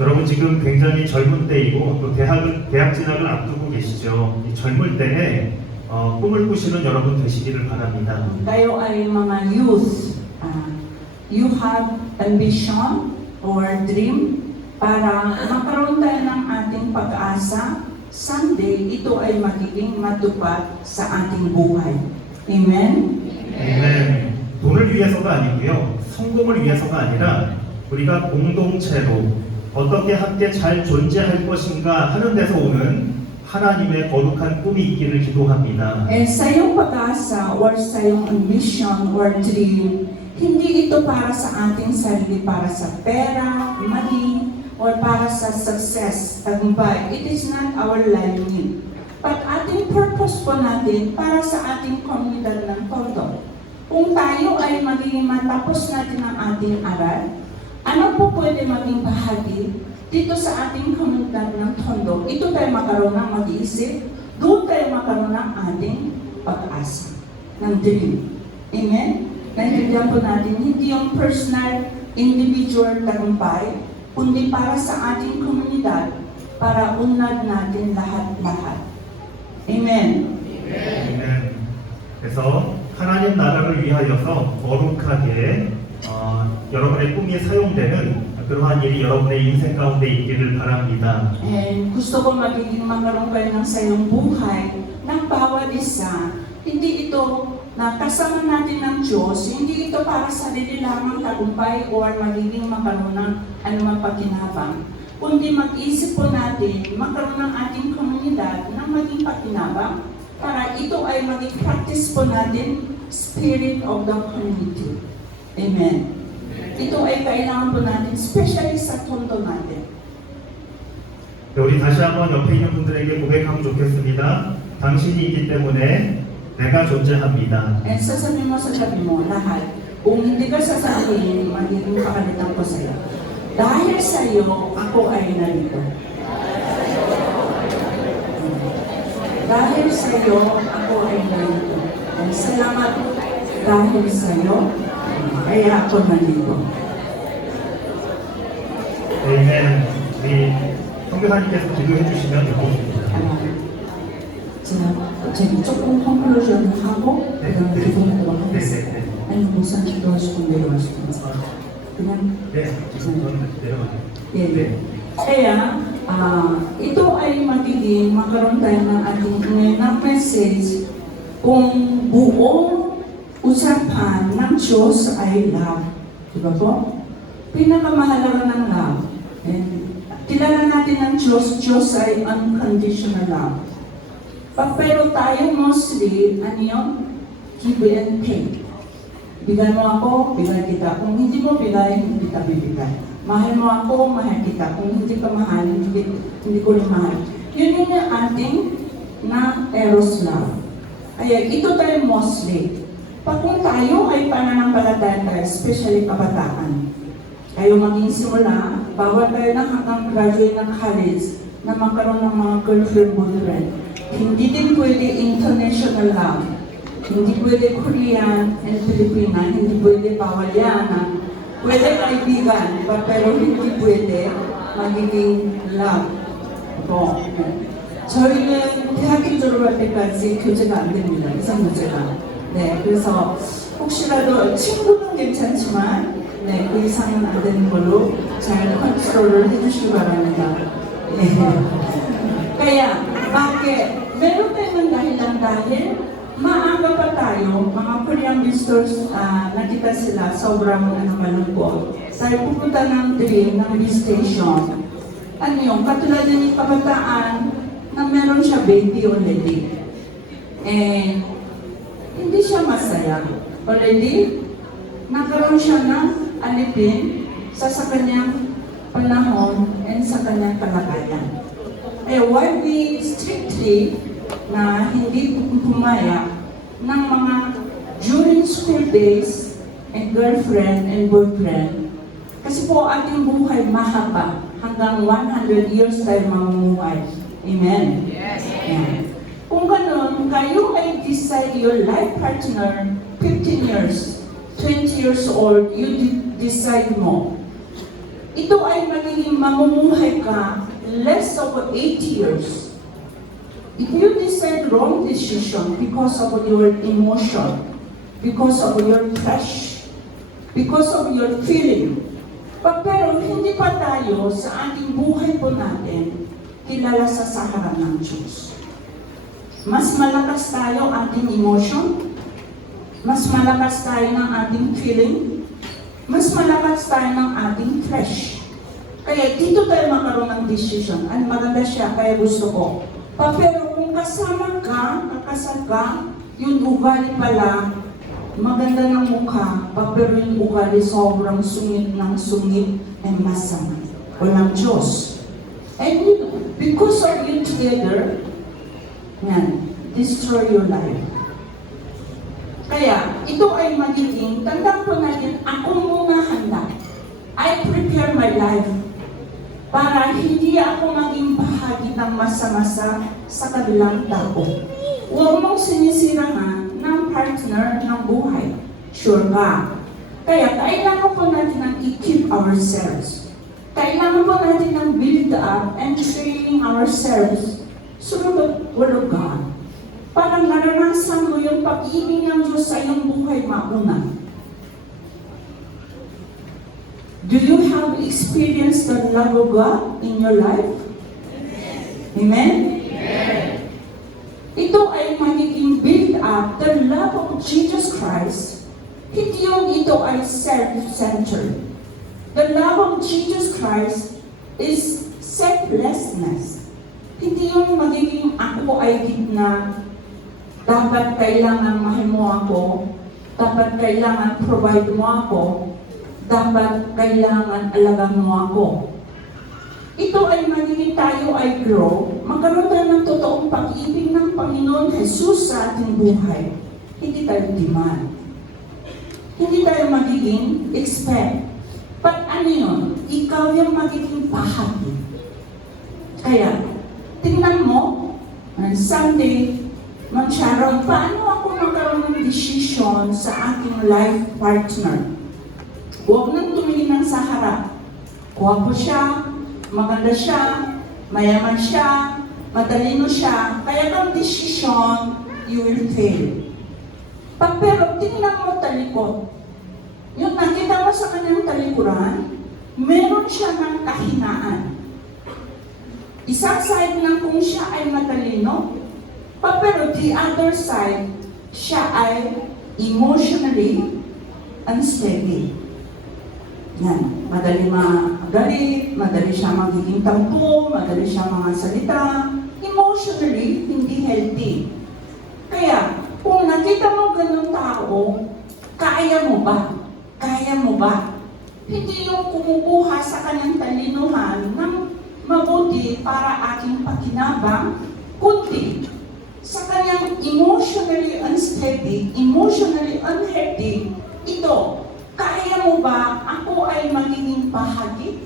여러분 지금 굉장히 젊은 때이고 또 대학 진학을 앞두고 계시죠. 이 젊을 때에 꿈을 꾸시는 여러분 되시기를 바랍니다. Kayo ay mga youth. You have ambition or dream para magkaroon tayo ng ating pag-asa. Someday, ito ay magiging matupad sa ating buhay. Amen? 네, 돈을 위해서가 아니고요. 성공을 위해서가 아니라 우리가 공동체로 어떻게 함께 잘 존재할 것인가 하는 데서 오는 하나님의 거룩한 꿈이 있기를 기도합니다. And sa iyong pag-asa or sa iyong ambition or dream, hindi ito para sa ating sarili, para sa pera, money, or para sa success, tagumpay. It is not our life need. But ating purpose po natin para sa ating komunidad ng Tondo. Kung tayo ay magiging matapos natin ang ating aral, ano po pwede maging bahagi dito sa ating komunidad ng Tondo? Ito tayo magkaroon ng mag-iisip, doon tayo magkaroon ng ating pag-asa, ng dream. Amen? naintindihan po natin, hindi yung personal, individual tagumpay, kundi para sa ating komunidad, para unlad natin lahat-lahat. Amen. 아멘. 그래서 하나님 나라를 위하여서 거룩하게 여러분의 꿈이 사용되는 그러한 일이 여러분의 인생 가운데 있기를 바랍니다. And gusto ko magkaroon kayo ng sayong buhay ng bawat isa. Hindi ito na kasama natin ng Diyos, hindi ito para sa sarili lamang tagumpay o magiging magkaroon ng anumang pakinabang. Kundi mag-isip po natin, magkaroon ng ating komunidad ng maging pakinabang para ito ay maging practice po natin, spirit of the community. Amen. Ito ay kailangan po natin, especially sa tondo natin. 우리 다시 한번 옆에 있는 분들에게 고백하면 좋겠습니다. 당신이 있기 때문에 내가 존재합니다. And sasabihin mo sa sabi mo, lahat, kung hindi ka sasabihin, magiging pakalitan ko sa'yo. Dahil sa'yo, ako ay narito. Dahil sa'yo, ako ay narito. And salamat dahil sa'yo, kaya ako narito. Amen. 우리 성교사님께서 기도해 주시면 좋겠습니다. 제가 조금 콘클루전을 하고 그다음에 기도하도록 하겠습니다. 아니 목사님 기도하시고 내려가시면서 그냥 네, 저는 내려가요. 예. Kaya ito ay magiging magkaroon tayo ng ating ng message kung buong usapan ng Diyos ay love. Diba po? Pinakamahalaga ng love. And kilala natin ng Diyos ay unconditional love. Pero tayo mostly, ano yun? Give and take. Bigay mo ako, bigay kita. Kung hindi mo bigay, hindi kita bibigay. Mahal mo ako, mahal kita. Kung hindi ka mahal, hindi ko rin mahal. Yun yung ating na eros love. Kaya ito tayo mostly. Pag kung tayo ay pananampalataya tayo, especially kabataan, kayo maging simula, bawal tayo na hanggang graduate ng college na magkaroon ng mga girlfriend, boyfriend. Hindi din pwede international love. Hindi pwede Korean and Filipina. Hindi pwede bawal yan. Pwede kaibigan, pero hindi pwede magiging love. 뭐, 저희는 대학교 졸업할 때까지 교제가 안 됩니다. 이성 교제가. 네, 그래서 혹시라도 친구는 괜찮지만 네, 그 이상은 안 되는 걸로 잘 컨트롤을 해주시기 바랍니다. 네. Kaya, bakit? Meron tayong dahilan dahil maaga pa tayo, mga Korean visitors, nakita sila, sobrang malungkot. Tayo pupunta ng dream, ng visitation. Ano yung, katulad din yung kabataan na meron siya baby already. And hindi siya masaya. Already, nagkaroon siya ng alipin sa kanyang panahon and sa kanyang kalagayan. Why we strictly na hindi pumaya ng mga during school days and girlfriend and boyfriend. Kasi po ating buhay mahaba. Hanggang 100 years tayo mamumuhay. Amen? Yes. Yeah. Kung ganun, kayo ay decide your life partner 15 years, 20 years old, you decide mo. Ito ay magiging mamumuhay ka less of 8 years. If you decide wrong decision because of your emotion, because of your flesh, because of your feeling, pero hindi pa tayo sa ating buhay po natin kilala sa harap ng Diyos. Mas malakas tayo ating emotion, mas malakas tayo ng ating feeling, mas malakas tayo ng ating flesh. Kaya dito tayo magkaroon ng decision. Ano maganda siya, kaya gusto ko. Pero kung kasama ka, kakasal ka, yung ugali pala, maganda ng mukha, pero yung ugali sobrang sungit ng sungit and masama. Walang Diyos. And because of you together, yan, destroy your life. Kaya, ito ay magiging, tandaan po natin, ako muna handa. I prepare my life para hindi ako maging bahagi ng masa-masa sa kabilang tao. Huwag mong sinisirahan ng partner ng buhay. Sure ka? Kaya kailangan po natin ang i-keep ourselves. Kailangan po natin ng build up and training ourselves sunod Word of God. Para maranasan mo yung pag-ibig ng Diyos sa iyong buhay mauna. Do you have experienced the love of God in your life? Amen? Ito ay magiging build up, the love of Jesus Christ. Hindi yung ito ay self-centered. The love of Jesus Christ is selflessness. Hindi yung magiging ako ay gitna, dapat kailangan mahal mo ako, dapat kailangan provide mo ako, dapat kailangan alagaan mo ako. Ito ay magiging tayo ay grow, magkaroon tayo ng totoong pag-ibig ng Panginoon Jesus sa ating buhay. Hindi tayo demand. Hindi tayo magiging expect. But ano yun? Ikaw yung magiging bahagi. Kaya, tingnan mo, Sunday, Ma'am Sharon, paano ako magkaroon ng decision sa aking life partner? Huwag nang tumingin ng sa harap. Gwapo siya, maganda siya, mayaman siya, matalino siya, kaya ang decision, you will fail. Pero tingnan mo talikod. Yung nakita mo sa kanyang talikuran, meron siya ng kahinaan. Isang side ng kung siya ay matalino, pero the other side, siya ay emotionally unsteady. Yan, madali magalit, madali siya magiging tampo, madali siya mga salita, emotionally hindi healthy. Kaya, kung nakita mo ganun tao, kaya mo ba? Kaya mo ba? Hindi yung kumukuha sa kanyang talinuhan ng mabuti para aking pakinabang, kundi sa kanyang emotionally unsteady, emotionally unhealthy, ito, kaya mo ba ako ay magiging bahagi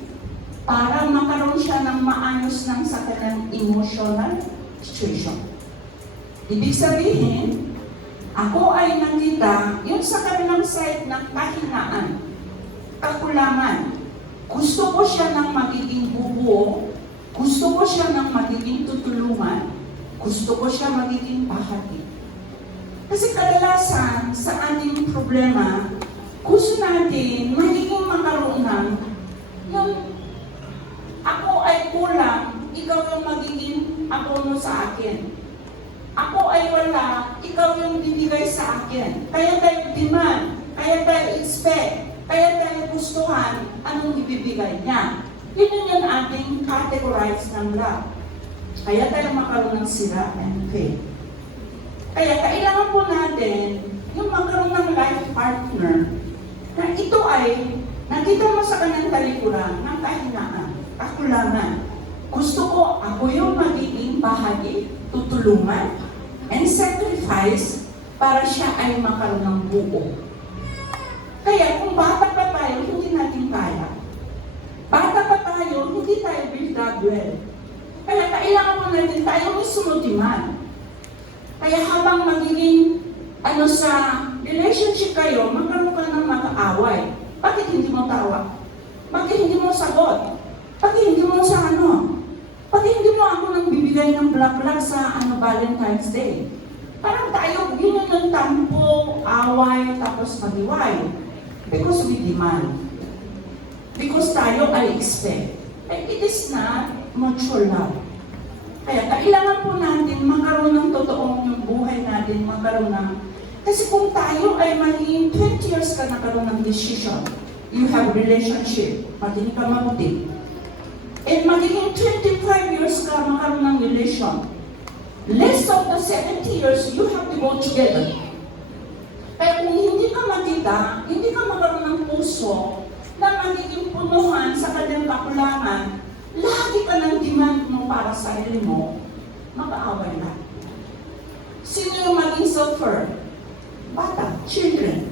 para makaroon siya ng maayos ng sa kanyang emotional situation? Ibig sabihin, ako ay nakita yung sa kanilang side ng kahinaan, kakulangan. Gusto ko siya ng magiging bubuo, gusto ko siya ng magiging tutulungan, gusto ko siya magiging bahagi. Kasi kadalasan sa ating problema, gusto natin magiging makaroon ng yung ako ay kulang, ikaw yung magiging abono sa akin. Ako ay wala, ikaw yung bibigay sa akin. Kaya tayo demand, kaya tayo expect, kaya tayo gustuhan anong ibibigay niya. Yun yung ating categorize ng love. Kaya tayo makaroon ng sira and faith. Kaya kailangan po natin yung magkaroon ng life partner na ito ay nakita mo sa kanyang talikuran ng kahinaan, kakulangan. Gusto ko ako yung magiging bahagi, tutulungan, and sacrifice para siya ay makaroon ng buo. Kaya kung bata pa tayo, hindi natin kaya. Bata pa tayo, hindi tayo build up well. Kaya kailangan mo natin tayo mismo demand. Kaya habang magiging sa relationship kayo, magkaroon ka ng mag-aaway. Bakit hindi mo tawa? Bakit hindi mo sagot? Bakit hindi mo sa Bakit hindi mo ako nang bibigay ng bulaklak sa Valentine's Day? Parang tayo, yun yung tampo, away, tapos mag-iway. Because we demand. Because tayo ay expect. And it is not mutual love. Kaya kailangan po natin magkaroon ng totoong yung buhay natin, magkaroon ng kasi kung tayo ay magiging 20 years ka nakaroon ng decision, you have relationship, magiging ka mabuti. And magiging 25 years ka makaroon ng relation. Less of the 70 years, you have to go together. Kaya kung hindi ka makita, hindi ka magkaroon ng puso na magiging punuhan sa kanyang kakulangan, lagi ka ng demand mo para sa sarili mo, mag-aaway na. Sino yung maging suffer? Bata, children.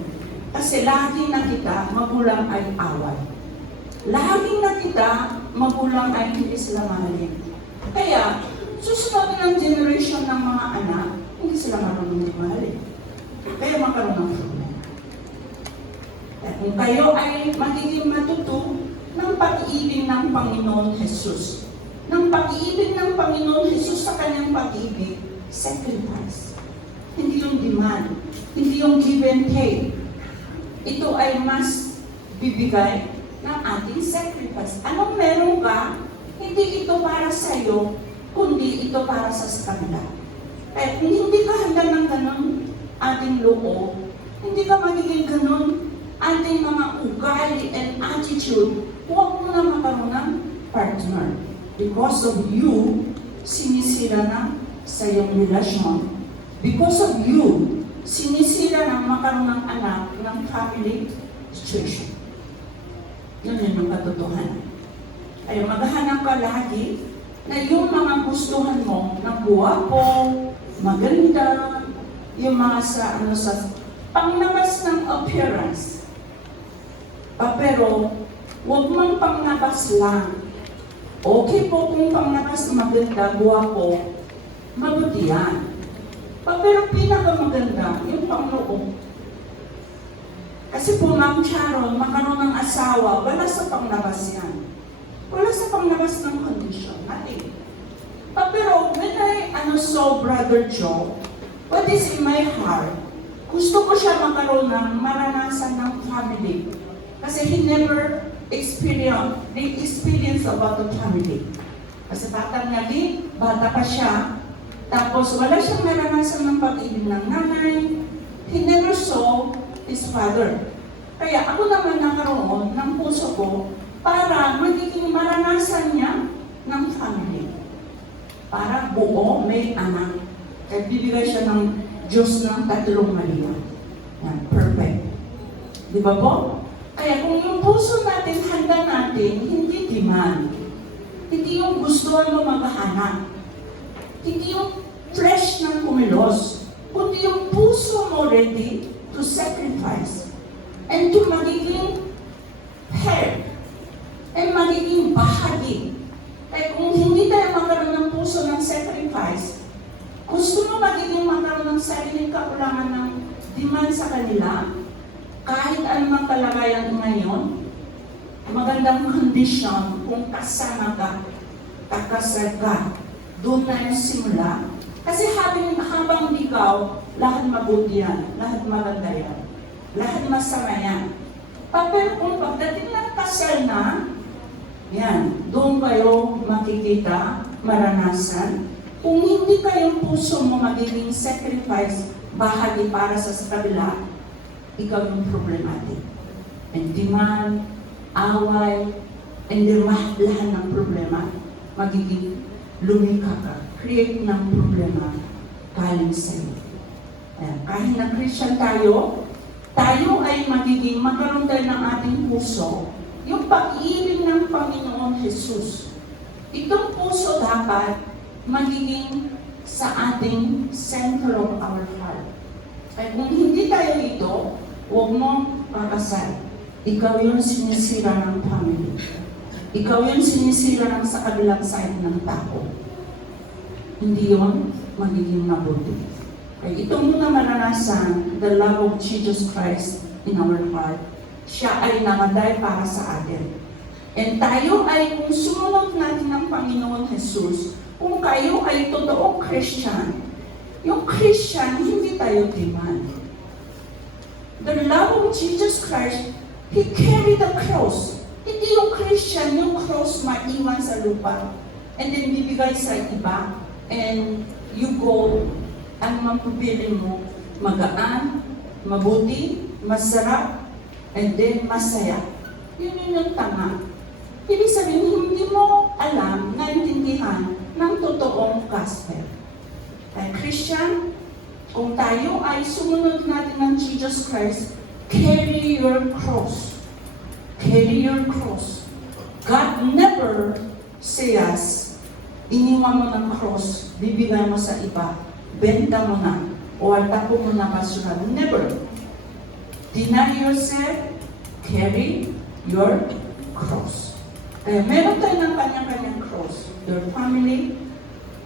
Kasi lagi nakita, magulang ay away. Lagi nakita, magulang ay hindi sila mahalin. Kaya, susunod ng generation ng mga anak, hindi sila marunong mahalin. Kaya magkaroon ng problema. Kung kayo ay magiging matuto ng pag-ibig ng Panginoon Jesus, ng pag-ibig ng Panginoon Jesus sa kanyang pag-ibig, sacrifice. Hindi yung demand, hindi yung give and take. Ito ay mas bibigay ng ating sacrifice. Anong meron ka, hindi ito para sa iyo, kundi ito para sa kanila. Kaya kung hindi ka handa ng ganun ating loob, hindi ka magiging ganun ating mga ugali and attitude, huwag mo na magkaroon ng partner. Because of you, sinisira na sa iyong relasyon. Because of you, sinisira na magkaroon ng anak ng family situation. Yun yung katotohanan. Kaya maghanap ka lagi na yung mga gustuhan mo na guwapo, maganda, yung mga sa panglabas ng appearance. Pero, huwag mong panglabas lang. Okay po kung panglabas maganda, guwapo, mabuti yan. Pero pinakamaganda, yung pangloob. Kasi po, Ma'am Sharon, makaroon ng asawa, wala sa panglabas yan. Wala sa panglabas ng condition. Nothing. Pero when I saw Brother Joe, what is in my heart, gusto ko siya magkaroon ng maranasan ng family. Kasi he never experience about the family. Kasi bata pa siya, tapos wala siyang naranasan ng pag-ibig ng nanay. He never saw his father. Kaya ako naman nakaroon ng puso ko para magiging maranasan niya ng family. Para buo may anak. Kaya bibigay siya ng Diyos ng 3 Maria. Yan, perfect. Di ba po? Kaya kung yung puso natin, handa natin, hindi demand. Hindi yung gustuhan mo maghahanap. Hindi yung fresh ng kumilos. Kundi yung puso mo ready to sacrifice. And to magiging head. And magiging bahagi. Kaya kung hindi tayo magkaroon ng puso ng sacrifice, gusto mo magiging magkaroon ng sariling kakulangan ng demand sa kanila, kahit anumang kalagayan ngayon, magandang condition kung kasama ka, kakasal ka, doon na yung simula. Kasi habang ikaw, lahat mabuti yan, lahat maganda yan, lahat masama yan. Pero kung pagdating ng kasal na, yan, doon kayo makikita, maranasan. Kung hindi kayong puso mo magiging sacrifice, bahagi para sa kabila, ikaw yung problematic. And demand, away, and lahat ng problema, magiging lumika ka. Create ng problema galing sa iyo. Kahit na Christian tayo ay magiging magkaroon tayo ng ating puso, yung pag-ibig ng Panginoon Jesus. Itong puso dapat magiging sa ating center of our heart. Kaya kung hindi tayo ito, huwag mong kakasal. Ikaw yung sinisira ng family. Ikaw yung sinisira ng sa kabilang side ng tao. Hindi yun magiging mabuti. Kaya ito muna maranasan, the love of Jesus Christ in our heart. Siya ay namaday para sa atin. And tayo ay, kung sumunod natin ng Panginoon Jesus, kung kayo ay totoong Christian, yung Christian, hindi tayo demand. The love of Jesus Christ, He carried the cross. Hindi yung Christian, yung cross maiwan sa lupa. And then bibigay sa iba. And you go, ano man pupili mo, magaan, mabuti, masarap, and then masaya. Yun yung tama. Ibig sabihin, hindi mo alam, naintindihan ng totoong gospel. Kaya Christian, kung tayo ay sumunod natin ng Jesus Christ, carry your cross. Carry your cross. God never says, iniwan mo ng cross, bibigay mo sa iba, benta mo na, o tapo mo na basura. Never. Deny yourself, carry your cross. Kaya meron tayo ng kanya-kanyang cross. Your family,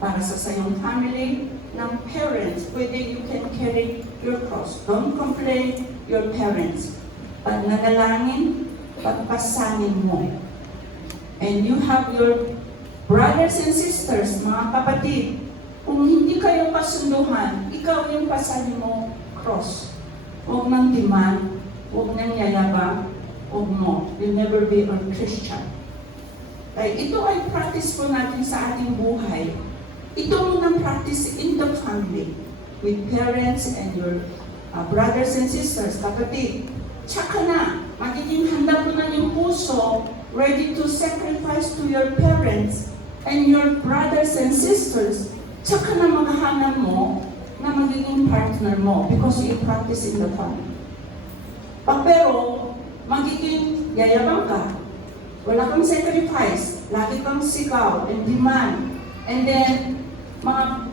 para sa sayong family, ng parents, pwede you can carry your cross. Don't complain your parents. pag nanalangin, pagpasanin mo. And you have your brothers and sisters, mga kapatid, kung hindi kayo kasunduhan, ikaw yung pasanin mo cross. Huwag nang demand, huwag nang yayabang, huwag mo. You'll never be a Christian. Kaya ito ay practice po natin sa ating buhay. Ito munang practice in the family with parents and your brothers and sisters, kapatid. Tsaka na, magiging handa po na yung puso, ready to sacrifice to your parents and your brothers and sisters. Tsaka na maghahanan mo na magiging partner mo because you practice in the family. Pag pero, magiging yayabang ka, wala kang sacrifice, lagi kang sigaw and demand, and then, mga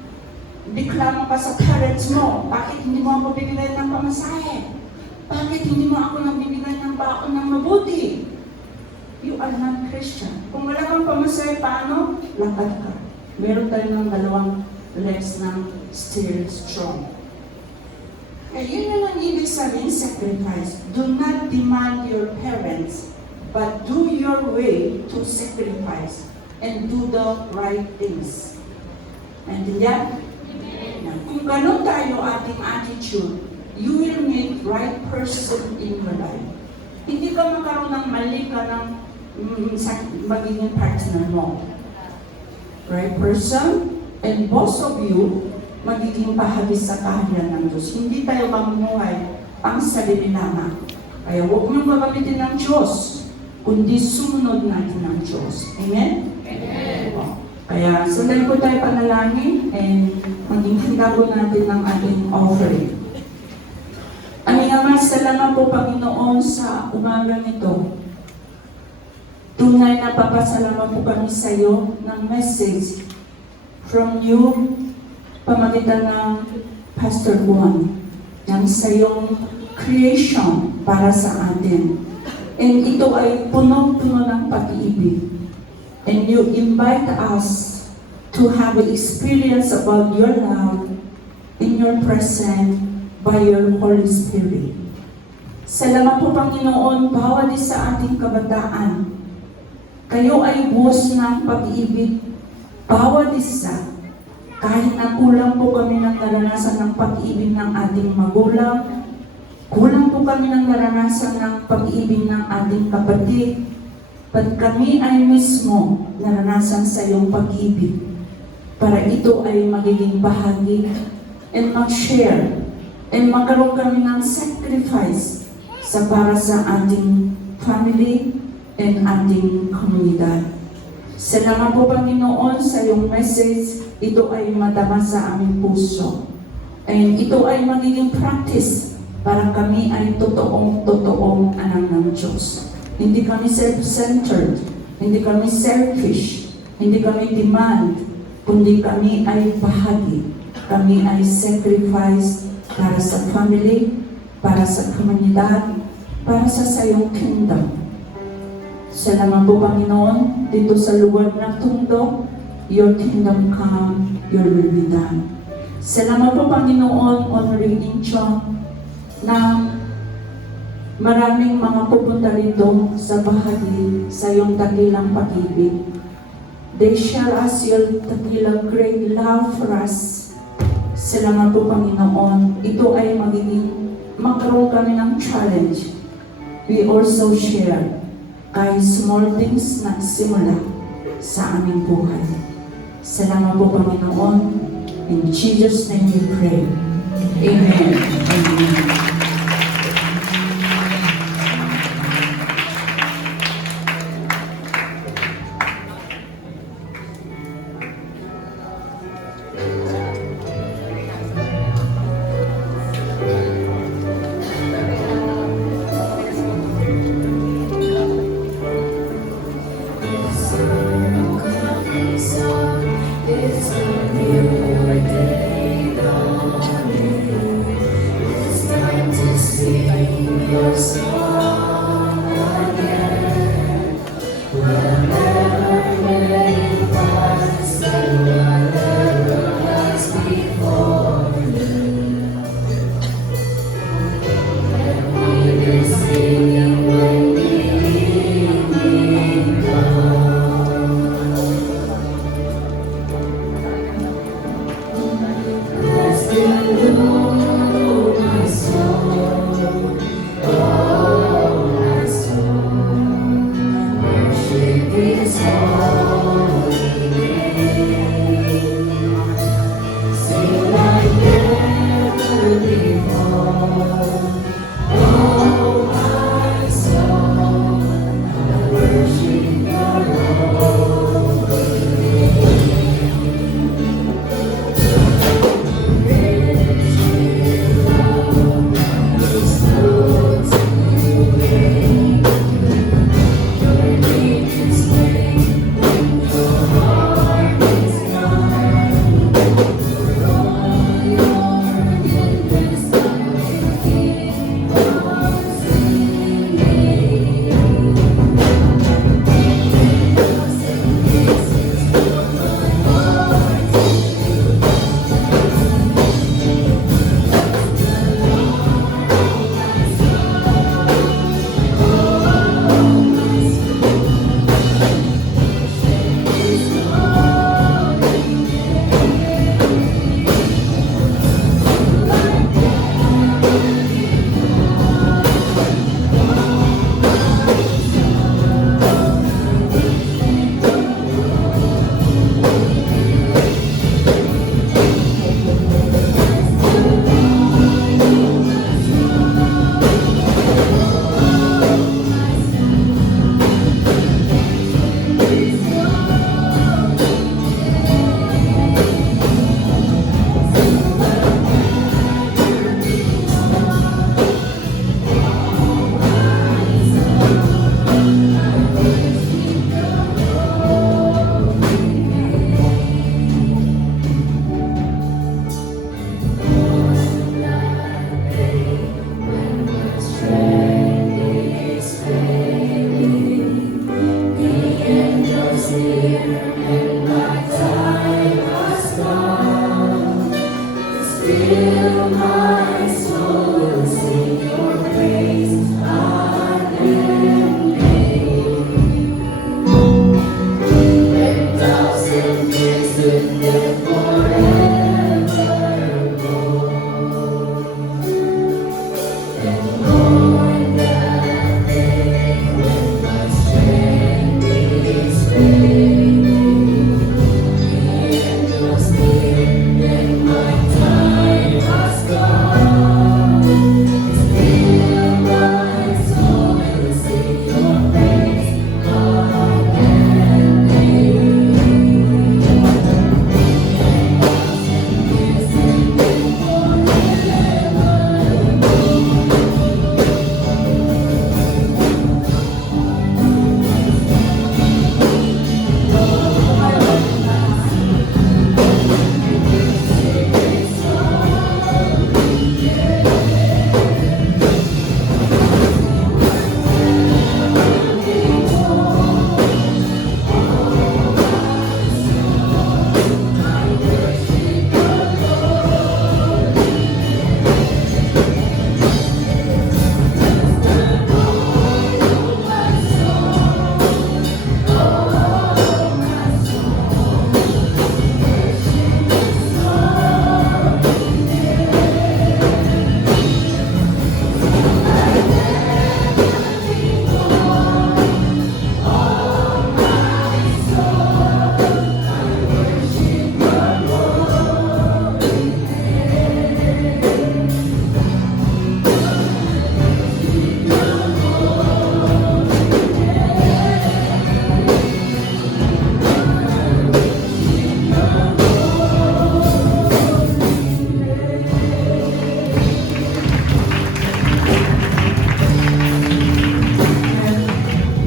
reklamo ka sa parents mo, bakit hindi mo ako bibigyan ng pamasahe? Bakit hindi mo ako nabibigyan ng baon ng mabuti? You are not Christian. Kung wala kang pamasahe, paano? Lakad ka. Meron tayo ng dalawang legs ng still strong. Kaya yun yung ang ibig sabihin sacrifice. Do not demand your parents, but do your way to sacrifice and do the right things. And yan, kung ganun tayo ating attitude, you will meet right person in your life. Hindi ka magkaroon ng mali ka ng magiging partner mo. Right person, and both of you, magiging bahagi sa kaharian ng Diyos. Hindi tayo mamuhay ang sarili lamang. Kaya huwag niyong gagamitin ng Diyos, kundi sumunod natin ng Diyos. Amen? Amen. Kaya sandali po tayo panalangin and maging handa po natin ng ating offering. Aming Ama, salamat po Panginoon sa umaga nito. Tunay na papasalamat po kami sa iyo ng message from you, pamagitan ng Pastor Juan, ng sa iyong creation para sa atin. And ito ay puno-puno ng pag-ibig. And you invite us to have an experience about your love in your presence by your Holy Spirit. Salamat po Panginoon, bawat isa ating kabataan. Kayo ay buhos ng pag-ibig, bawat isa. Kahit na kulang po kami ng naranasan ng pag-ibig ng ating magulang, kulang po kami ng naranasan ng pag-ibig ng ating kapatid, but kami ay mismo naranasan sa iyong pag-ibig para ito ay magiging bahagi and mag-share and magkaroon kami ng sacrifice sa para sa ating family and ating komunidad. Salamat po Panginoon sa iyong message. Ito ay madama sa aming puso. And ito ay magiging practice para kami ay totoong anak ng Diyos. Hindi kami self-centered, hindi kami selfish, hindi kami demand, kundi kami ay bahagi. Kami ay sacrifice para sa family, para sa komunidad, para sa sayong kingdom. Salamat po Panginoon, dito sa lugar ng tundo, your kingdom come, your will be done. Salamat po Panginoon, honoring Incheon, na maraming mga pupunta rito sa bahagi sa iyong dakilang pag-ibig. They share us your dakilang great love for us. Salamat po Panginoon, ito ay magkaroon kami ng challenge. We also share kahit small things na simula sa aming buhay. Salamat po Panginoon. In Jesus' name we pray. Amen. Amen. It's a new day dawning. It's time to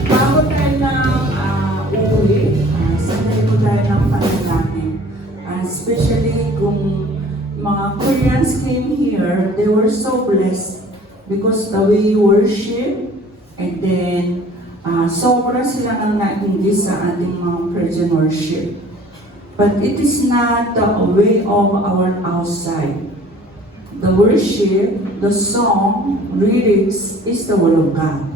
Bago tayo na uuwi, sandali po tayo ng panalangin. Especially kung mga Koreans came here, they were so blessed because the way you worship, and then sobra sila ang naintindi sa ating mga praise and worship. But it is not the way of our outside. The worship, the song, lyrics is the Word of God.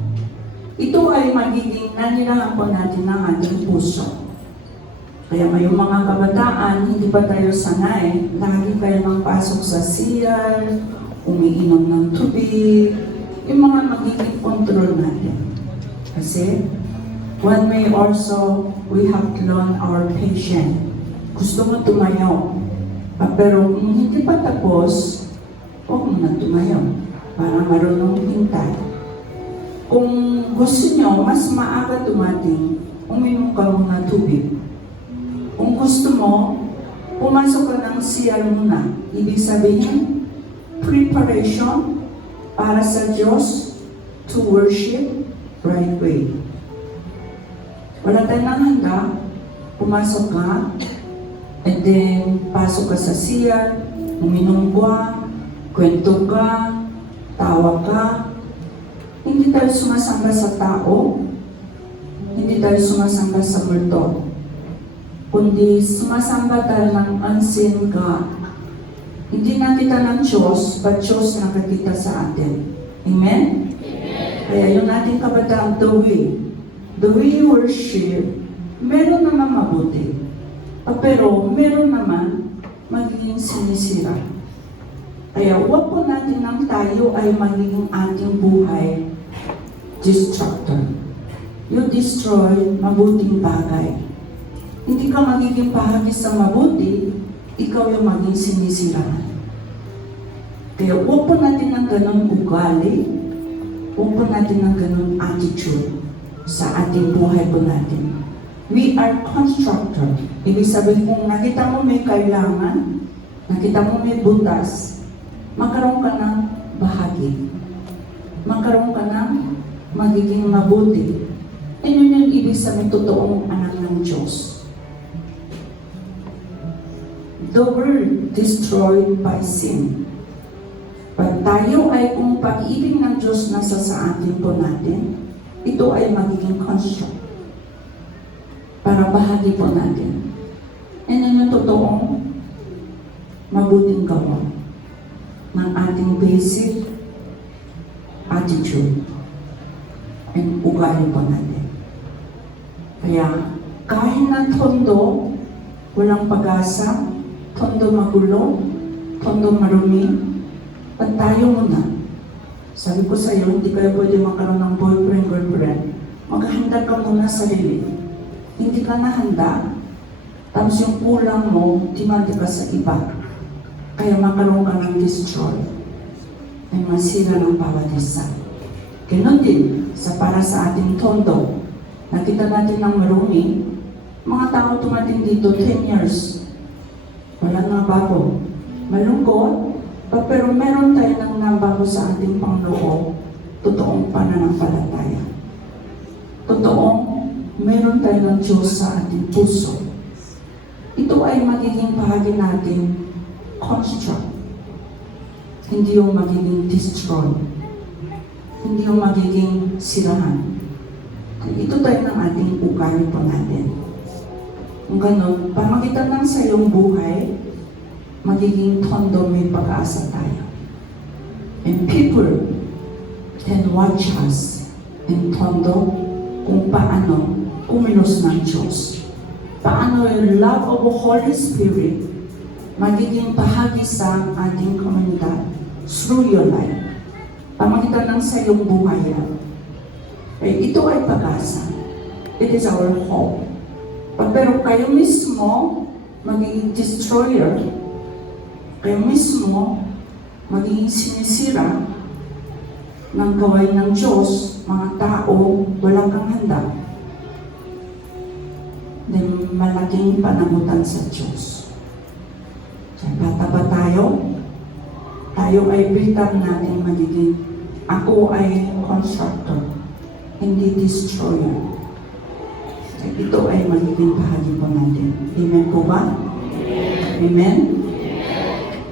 Ito ay magiging nanirahan po natin ng ating puso. Kaya may mga kabataan, hindi pa tayo sanay, lagi kayo nang pasok sa CR, umiinom ng tubig, yung mga magiging control natin. Kasi, one way also, we have to learn our patience. Gusto mo tumayo, pero kung hindi pa tapos, huwag mo na tumayo para marunong hintay. Kung gusto nyo, mas maaga dumating, uminom ka muna tubig. Kung gusto mo, pumasok ka ng CR muna. Ibig sabihin, preparation para sa Diyos to worship right way. Wala tayong handa, pumasok ka, and then pasok ka sa CR, uminom ka, kwento ka, tawa ka. Hindi tayo sumasamba sa tao, hindi tayo sumasamba sa multo, kundi sumasamba tayo ng unseen God. Hindi nakita ng Diyos, but Diyos nakakita sa atin. Amen? Kaya yung ating kabataan, the way you worship, meron naman mabuti. Pero meron naman magiging sinisira. Kaya huwag po natin nang tayo ay magiging ating buhay destructor. You destroy mabuting bagay. Hindi ka magiging bahagi sa mabuti, ikaw yung maging sinisiraan. Kaya huwag po natin ng ganun ugali, huwag po natin ng ganun attitude sa ating buhay po natin. We are constructor. Ibig sabihin kung nakita mo may kailangan, nakita mo may butas, magkaroon ka ng bahagi. Magkaroon ka ng magiging mabuti. And yun yung ibig sabihin totoong anak ng Diyos. The world destroyed by sin. Pag tayo ay kung pag-ibig ng Diyos nasa sa atin po natin, ito ay magiging construct. Para bahagi po natin. And yun yung totoong mabuting gawa. ng ating basic attitude and ugali po natin. Kaya kahit na tondo, walang pag-asa, tondo magulo, tondo marumi, at tayo muna. Sabi ko sa iyo, hindi kayo pwede magkaroon ng boyfriend, girlfriend. Maghahanda ka muna sa sarili. Hindi ka nahanda, tapos yung kulang mo, timandi ka sa iba. Kaya magkaroon ka ng destroy. Ay masira ng bawat isa. Ganon din para sa ating tondo. Nakita natin ng marumi, mga tao tumating dito 10 years. Wala na bago. Malungkot, pero meron tayo ng nabago sa ating Panginoon. Totoong pananampalataya. Totoong meron tayo ng Diyos sa ating puso. Ito ay magiging bahagi natin construct. Hindi yung magiging destroy. Hindi yung magiging sirahan. Ito tayo ng ating ugali po natin. Kung ganun, pamagitan ng sa iyong buhay, magiging tondo may pag-asa tayo. And people can watch us in tondo kung paano kumilos ng Diyos. Paano yung love of the Holy Spirit magiging bahagi sa ating komunidad through your life. Pamagitan ng sa iyong buhay. Ito ay pag-asa. It is our hope. Pero kayo mismo magiging destroyer. Kayo mismo magiging sinisira ng gawain ng Diyos, mga tao, walang kang handa. Then malaking panamutan sa Diyos. So, bata ba tayo? Tayo ay bitang natin magiging, ako ay constructor, hindi destroyer. So, ito ay magiging bahagi po natin. Amen po ba? Amen?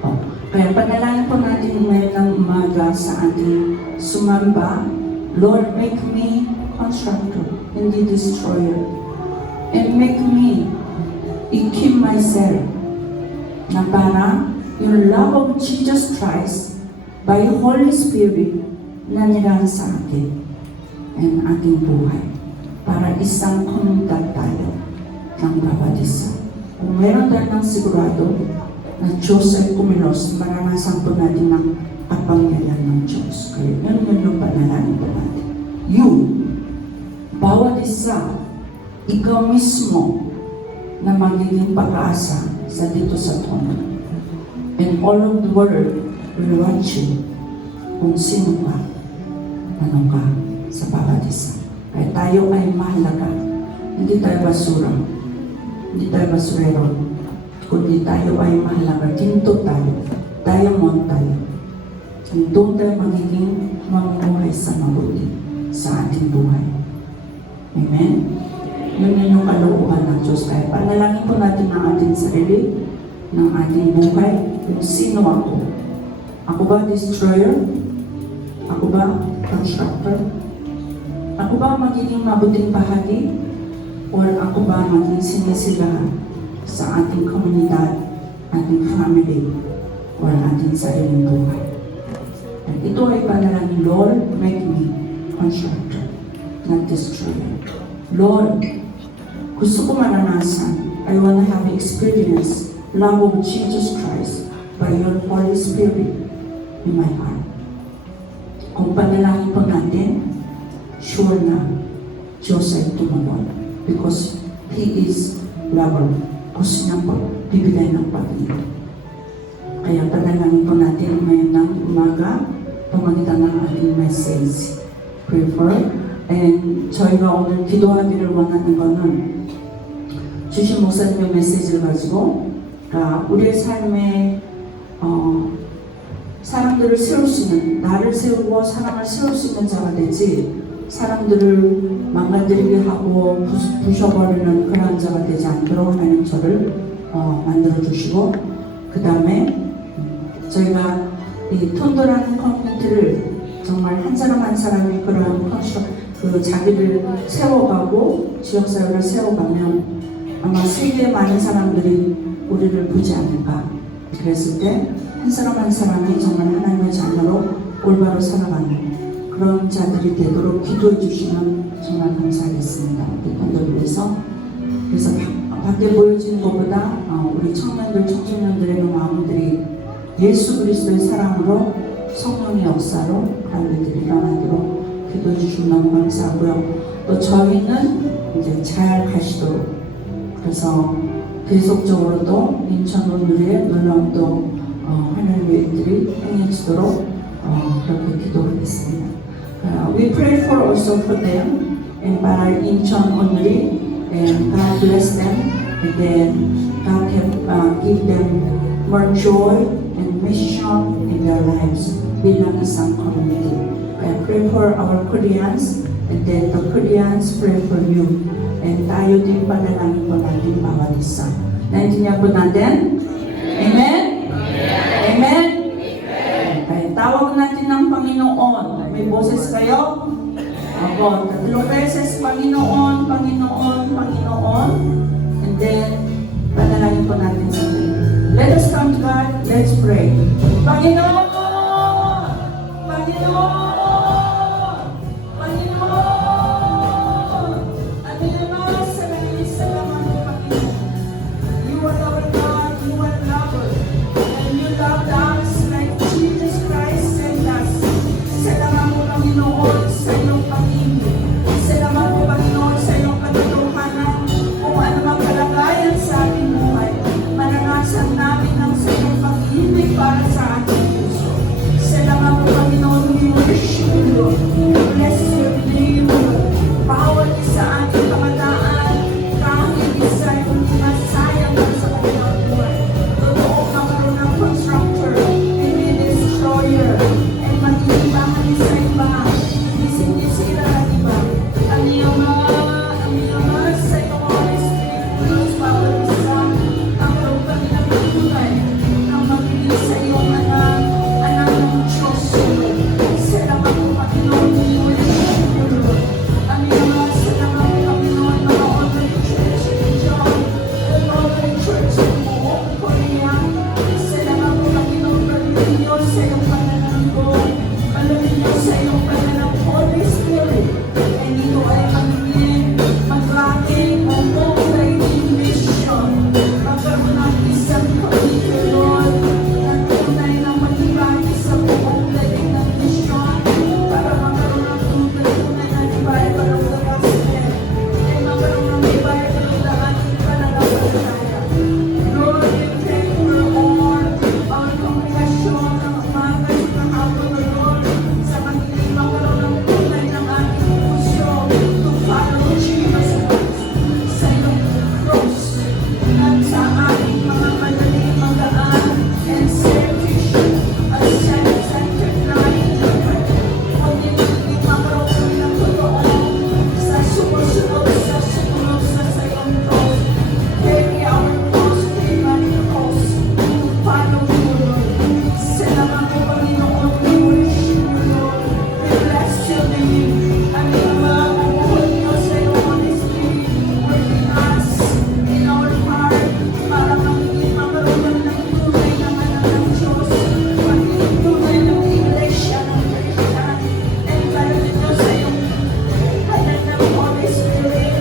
Oh. Kaya panalangin po natin ngayon ng umaga sa ating sumamba, Lord, make me constructor, hindi destroyer. And make me equip myself na para yung love of Jesus Christ by Holy Spirit na nirahan sa akin and ating buhay para isang komunidad tayo ng bawat isa. Kung meron tayo ng sigurado na Diyos ay kumilos, maranasan po natin ng kapangyarihan ng Diyos. Kaya yun yung panalangin po natin. You, bawat isa, ikaw mismo na magiging pag-asa sa dito sa tono. And all of the world will watch you kung sino ka, ano ka sa bawat isa. Kaya tayo ay mahalaga. Hindi tayo basura. Hindi tayo basurero. Kundi tayo ay mahalaga. Ginto tayo. Diamond tayo. And doon tayo magiging mamumuhay sa mabuti sa ating buhay. Amen? Yun yung kalooban ng Diyos. Kaya panalangin po natin ang ating sarili, ng ating buhay, kung sino ako. Ako ba destroyer? Ako ba constructor? Ako ba magiging mabuting bahagi? Or ako ba maging sinisilahan sa ating komunidad, ating family, or ating sariling buhay? At ito ay panalangin, Lord, make me constructor, not destroyer. Lord, gusto ko maranasan, I want to have experience, love of Jesus Christ by your Holy Spirit in my heart. Kung panalangin po natin, sure na Diyos ay tumugon because He is lover. Gusto niya po bibigay ng pag-ibig. Kaya panalangin po natin ngayon ng umaga, pamagitan ng ating message. Prefer, and 저희가 오늘 기도하기를 원하는 거는 주신 목사님의 메시지를 가지고 우리의 삶에 사람들을 세울 수 있는, 나를 세우고 사람을 세울 수 있는 자가 되지 사람들을 망가뜨리게 하고 부셔버리는 그런 자가 되지 않도록 하나님 저를 만들어 주시고 그 다음에 저희가 이 톤도라는 커뮤니티를 정말 한 사람 한 사람이 그런 그 자기를 세워가고 지역사회를 세워가면 아마 세계의 많은 사람들이 우리를 보지 않을까. 그랬을 때 한 사람 한 사람이 정말 하나님의 자녀로 올바로 살아가는 그런 자들이 되도록 기도해 주시면 정말 감사하겠습니다. 우리 팬들 위해서. 그래서 밖에 보여지는 것보다 우리 청년들, 청소년들의 그 마음들이 예수 그리스도의 사랑으로 성령의 역사로 그런 일들이 일어나도록 기도해 주시면 너무 감사하고요. 또 저희는 이제 잘 가시도록, 그래서 계속적으로 또 인천 오늘의 놀라움도 하나님의 일들이 행해지도록 그렇게 기도하겠습니다. We pray for also for them and by 인천 오늘이 and God bless them and then God can give them more joy and mission in their lives bilang isang community. I pray for our Koreans and then the Koreans pray for you. And tayo din panalangin po natin bawat isa. Naintindihan po natin? Amen? Amen? Okay, tawag natin ng Panginoon. May boses kayo? Ako, 3 beses, Panginoon, Panginoon, Panginoon. And then, panalangin po natin sa Panginoon. Let us come to God. Let's pray. Panginoon! Panginoon! Para sa ating puso. Salamat po, Panginoon, we worship you. Bless your name. Bawat isa ating kamadaan, kahit isa ay hindi masayang sa kanilang buhay. Totoo magkaroon ng constructor, hindi destroyer, at mag-iibangan isa-iba, hindi sinisira at iba. Ang iyong sa iyong Holy Spirit, Diyos, bawat isa, ang karoon kami ng tunay, ang magiging sa iyong anak ng Diyos. Salamat po, Panginoon, ang iyong salamat po, Panginoon, mga online church John, ang online church ng buong Korea. Salamat po, Panginoon, pagdating niyo sa iyong pananambong, pagdating niyo sa iyong pananang Holy Spirit, and ito ay magiging maglaging o multi-day mission, magkaroon ng isang community, Lord, ang tunay na matibay sa buong dating ng mission, para magkaroon ng tunay na tibay para sa gospel, at magkaroon ng tibay para sa ating pananampalataya. Lord, we pray for all our congregation ng umaga sa kahapon, Lord, sa magiging magkaroon ng tunay ng ating puso to follow Jesus Christ sa iyong cross at sa ating mga madaling magaan and selfish at self-centered life. Kundi magiging magkaroon kami ng totoo sa sumusunod sa iyong cross. Carry our cross, take our cross, to follow you, Lord. Salamat po, Panginoon, we worship you, Lord. We bless your name. Ang iyong mga bubuhod niyo sa iyong Holy Spirit, working us in our heart, para magiging magkaroon kami ng tunay na anak ng Diyos, magiging tunay ng iglesia ng Christian, and karoon niyo sa iyong anak ng Holy Spirit,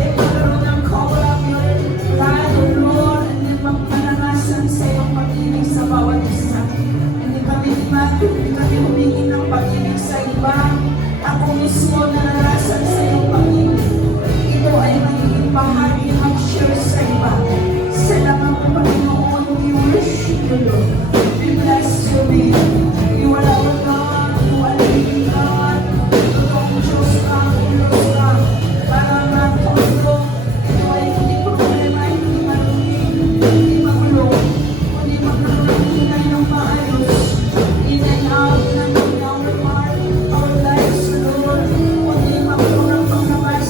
and magkaroon ng cover of your blood, O Lord, and then magpananasan sa iyong pag-ibig sa bawat isa. Hindi kami humingi ng pag-ibig sa iba. Ako mismo naranasan sa iyong pag-ibig. Ito ay magiging bahagi mag-share sa iba. Salamat po, Panginoon. We worship you, Lord. We bless your name. You are our God. You are living God. Totoong Diyos ka, Diyos ka. Para matondo, ito ay hindi problema, hindi marunong, hindi magulo, kundi magkaroon ng tunay ng maayos. In and out ng our heart, our lives, Lord, kundi magkaroon ng paglabas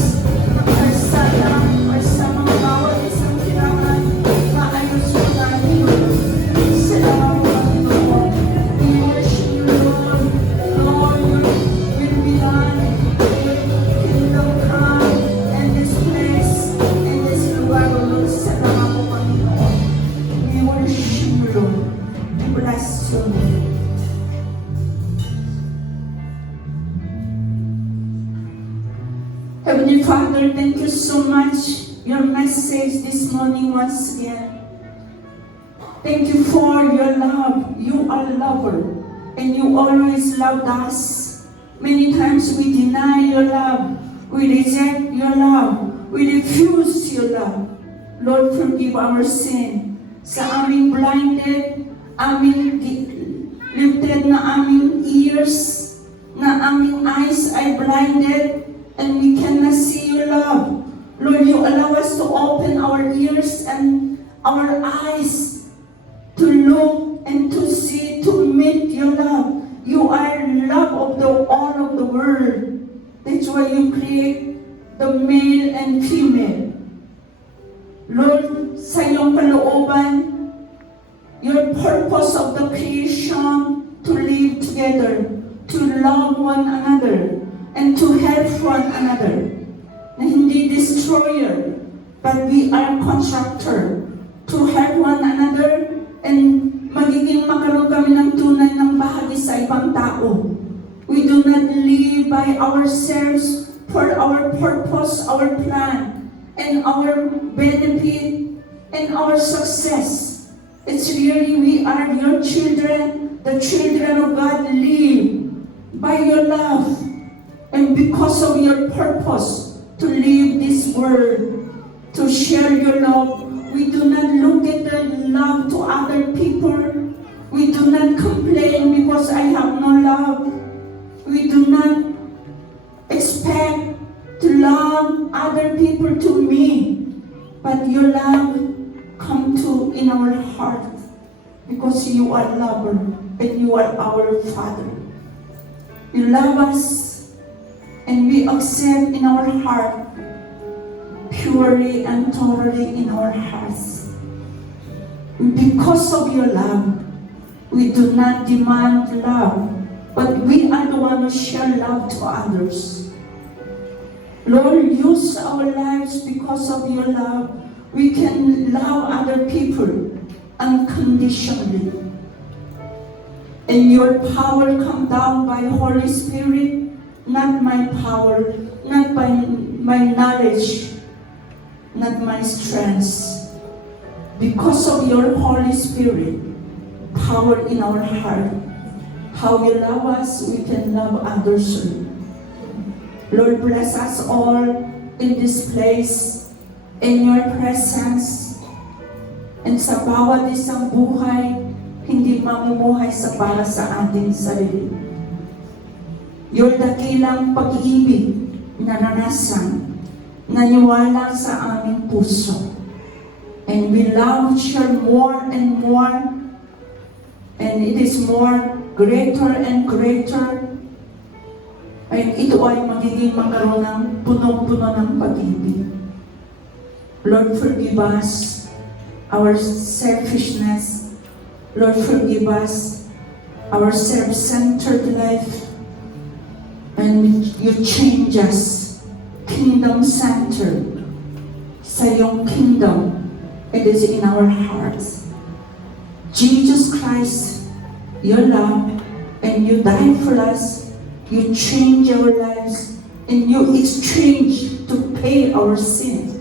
ng karsada or sa mga bawat isang kailangan maayos po natin, Lord. Salamat po, Panginoon. We worship you, Lord. Lord, your will be done. Your kingdom come in this place, in this lugar, Lord. Salamat po, Panginoon. We worship you, Lord. bless your name. Heavenly Father, thank you so much. Your message this morning once again. Thank you for your love. You are a lover, and you always loved us. Many times we deny your love. We reject your love. We refuse your love. Lord, forgive our sin. Sa aming blinded, aming lifted na aming ears, na aming eyes ay blinded, and we cannot see your love. Lord, you allow us to open our ears and our eyes to look and to see, to meet your love. You are love of all of the world. That's why you create the male and female. Lord, sa iyong kalooban, your purpose of the creation to live together, to love one another, and to help one another. Na hindi destroyer, but we are constructor to help one another and magiging magkaroon kami ng tunay ng bahagi sa ibang tao. We do not live by ourselves for our purpose, our plan, and our benefit, and our success. It's really we are your children, the children of God live by your love. And because of your purpose to live this world, to share your love, we do not look at the love to other people. We do not complain because I have no love. We do not expect to love other people to me. But your love come to in our heart because you are lover and you are our Father. You love us. And we accept in our heart, purely and totally in our hearts. Because of your love, we do not demand love, but we are the one who share love to others. Lord, use our lives because of your love. We can love other people unconditionally. And your power come down by Holy Spirit. Not my power, not by my knowledge, not my strength. Because of your Holy Spirit, power in our heart, how you love us, we can love others. Lord, bless us all in this place, in your presence, and sa bawat isang buhay, hindi mamumuhay sa para sa ating sarili. Your dakilang pag-ibig, naranasan, naniwala sa aming puso. And we love you more and more. And it is more greater and greater. And ito ay magiging magkaroon ng punong-puno ng pag-ibig. Lord, forgive us our selfishness. Lord, forgive us our self-centered life. And you change us, kingdom-centered, sa iyong kingdom. It is in our hearts. Jesus Christ, your love, and you died for us. You change our lives, and you exchange to pay our sins.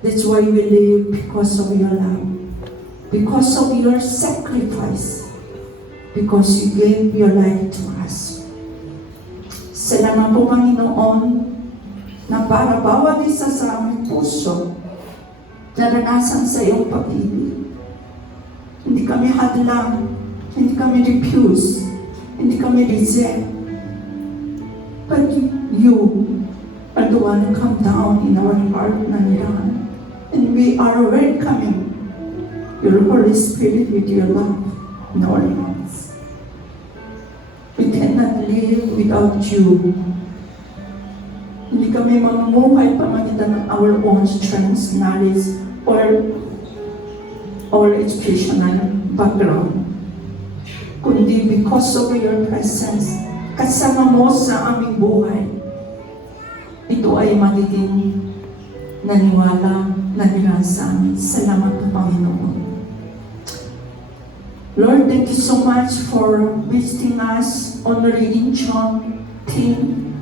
That's why we live, because of your love, because of your sacrifice, because you gave your life to us. Salamat po, Panginoon, na para bawat isa sa aming puso, naranasan sa iyong pag-ibig. Hindi kami hadlang, hindi kami refuse, hindi kami reject. But you are the one who come down in our heart na nilahan. And we are welcoming your Holy Spirit with your love in our hearts. We cannot live without you. Hindi kami mamumuhay pamagitan ng our own strengths, knowledge, or our educational background. Kundi because of your presence, kasama mo sa aming buhay, ito ay magiging naniwala, nanilang sa amin. Salamat po, Panginoon. Lord, thank you so much for visiting us, Honorary Incheon team.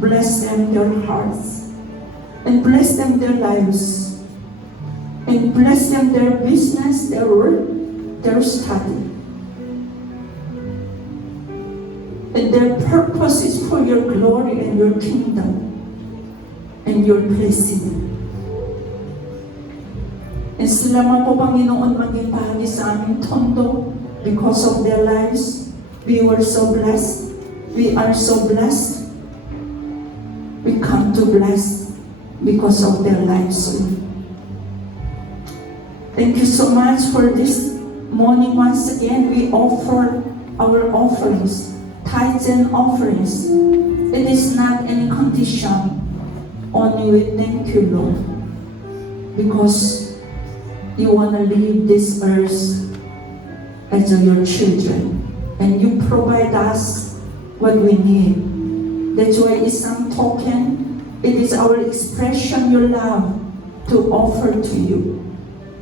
Bless them, their hearts, and bless them, their lives, and bless them, their business, their work, their study. And their purpose is for your glory and your kingdom and your blessing. And salamat po, Panginoon, maging bahagi sa aming tondo because of their lives. We were so blessed. We are so blessed. We come to bless because of their lives. Thank you so much for this morning. Once again, we offer our offerings. Tithes and offerings. It is not any condition. Only we thank you, Lord, because you want to leave this earth as your children, and you provide us what we need. That's why it's some token. It is our expression, your love, to offer to you.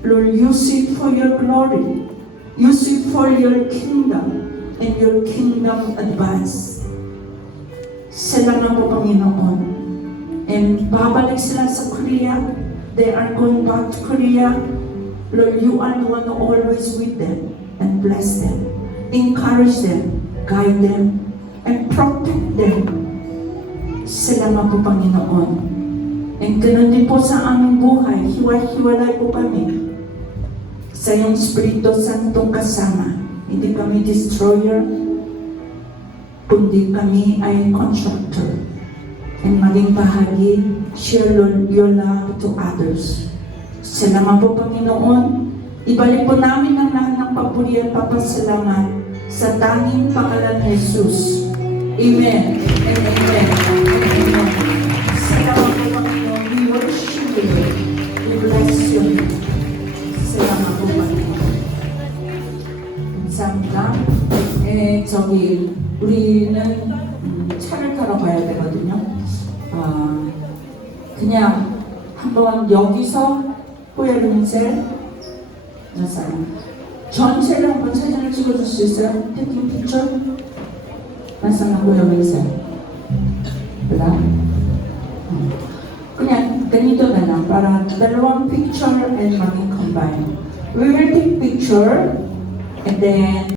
Lord, use it for your glory. Use it for your kingdom. And your kingdom advance. Salamat po, Panginoon. And babalik sila sa Korea. They are going back to Korea. Lord, you are the one who always with them and bless them. Encourage them, guide them, and protect them. Salamat po, Panginoon. And ganoon din po sa aming buhay. Hiwa-hiwalay po kami sa iyong Espiritu Santong kasama. Hindi kami destroyer, kundi kami ay constructor. And maging bahagi, share your love to others. Salamat po, Panginoon. Ibalik po namin ang lahat ng papuri at papasalamat sa tanging pangalan ni Jesus. Amen. And amen. Amen. Salamat po, Panginoon. We worship you. We bless you. Salamat po, Panginoon. 감사합니다. 네, 우리는 차를 타러 가야 되거든요. 그냥 한번 여기서 호야lun셀 전체를 한번 사진을 찍어줄 수 있어요? 태킹 피처? 나사나 호야lun셀 그냥 ganito na lang para dalawang picture and maging combine. We will take picture and then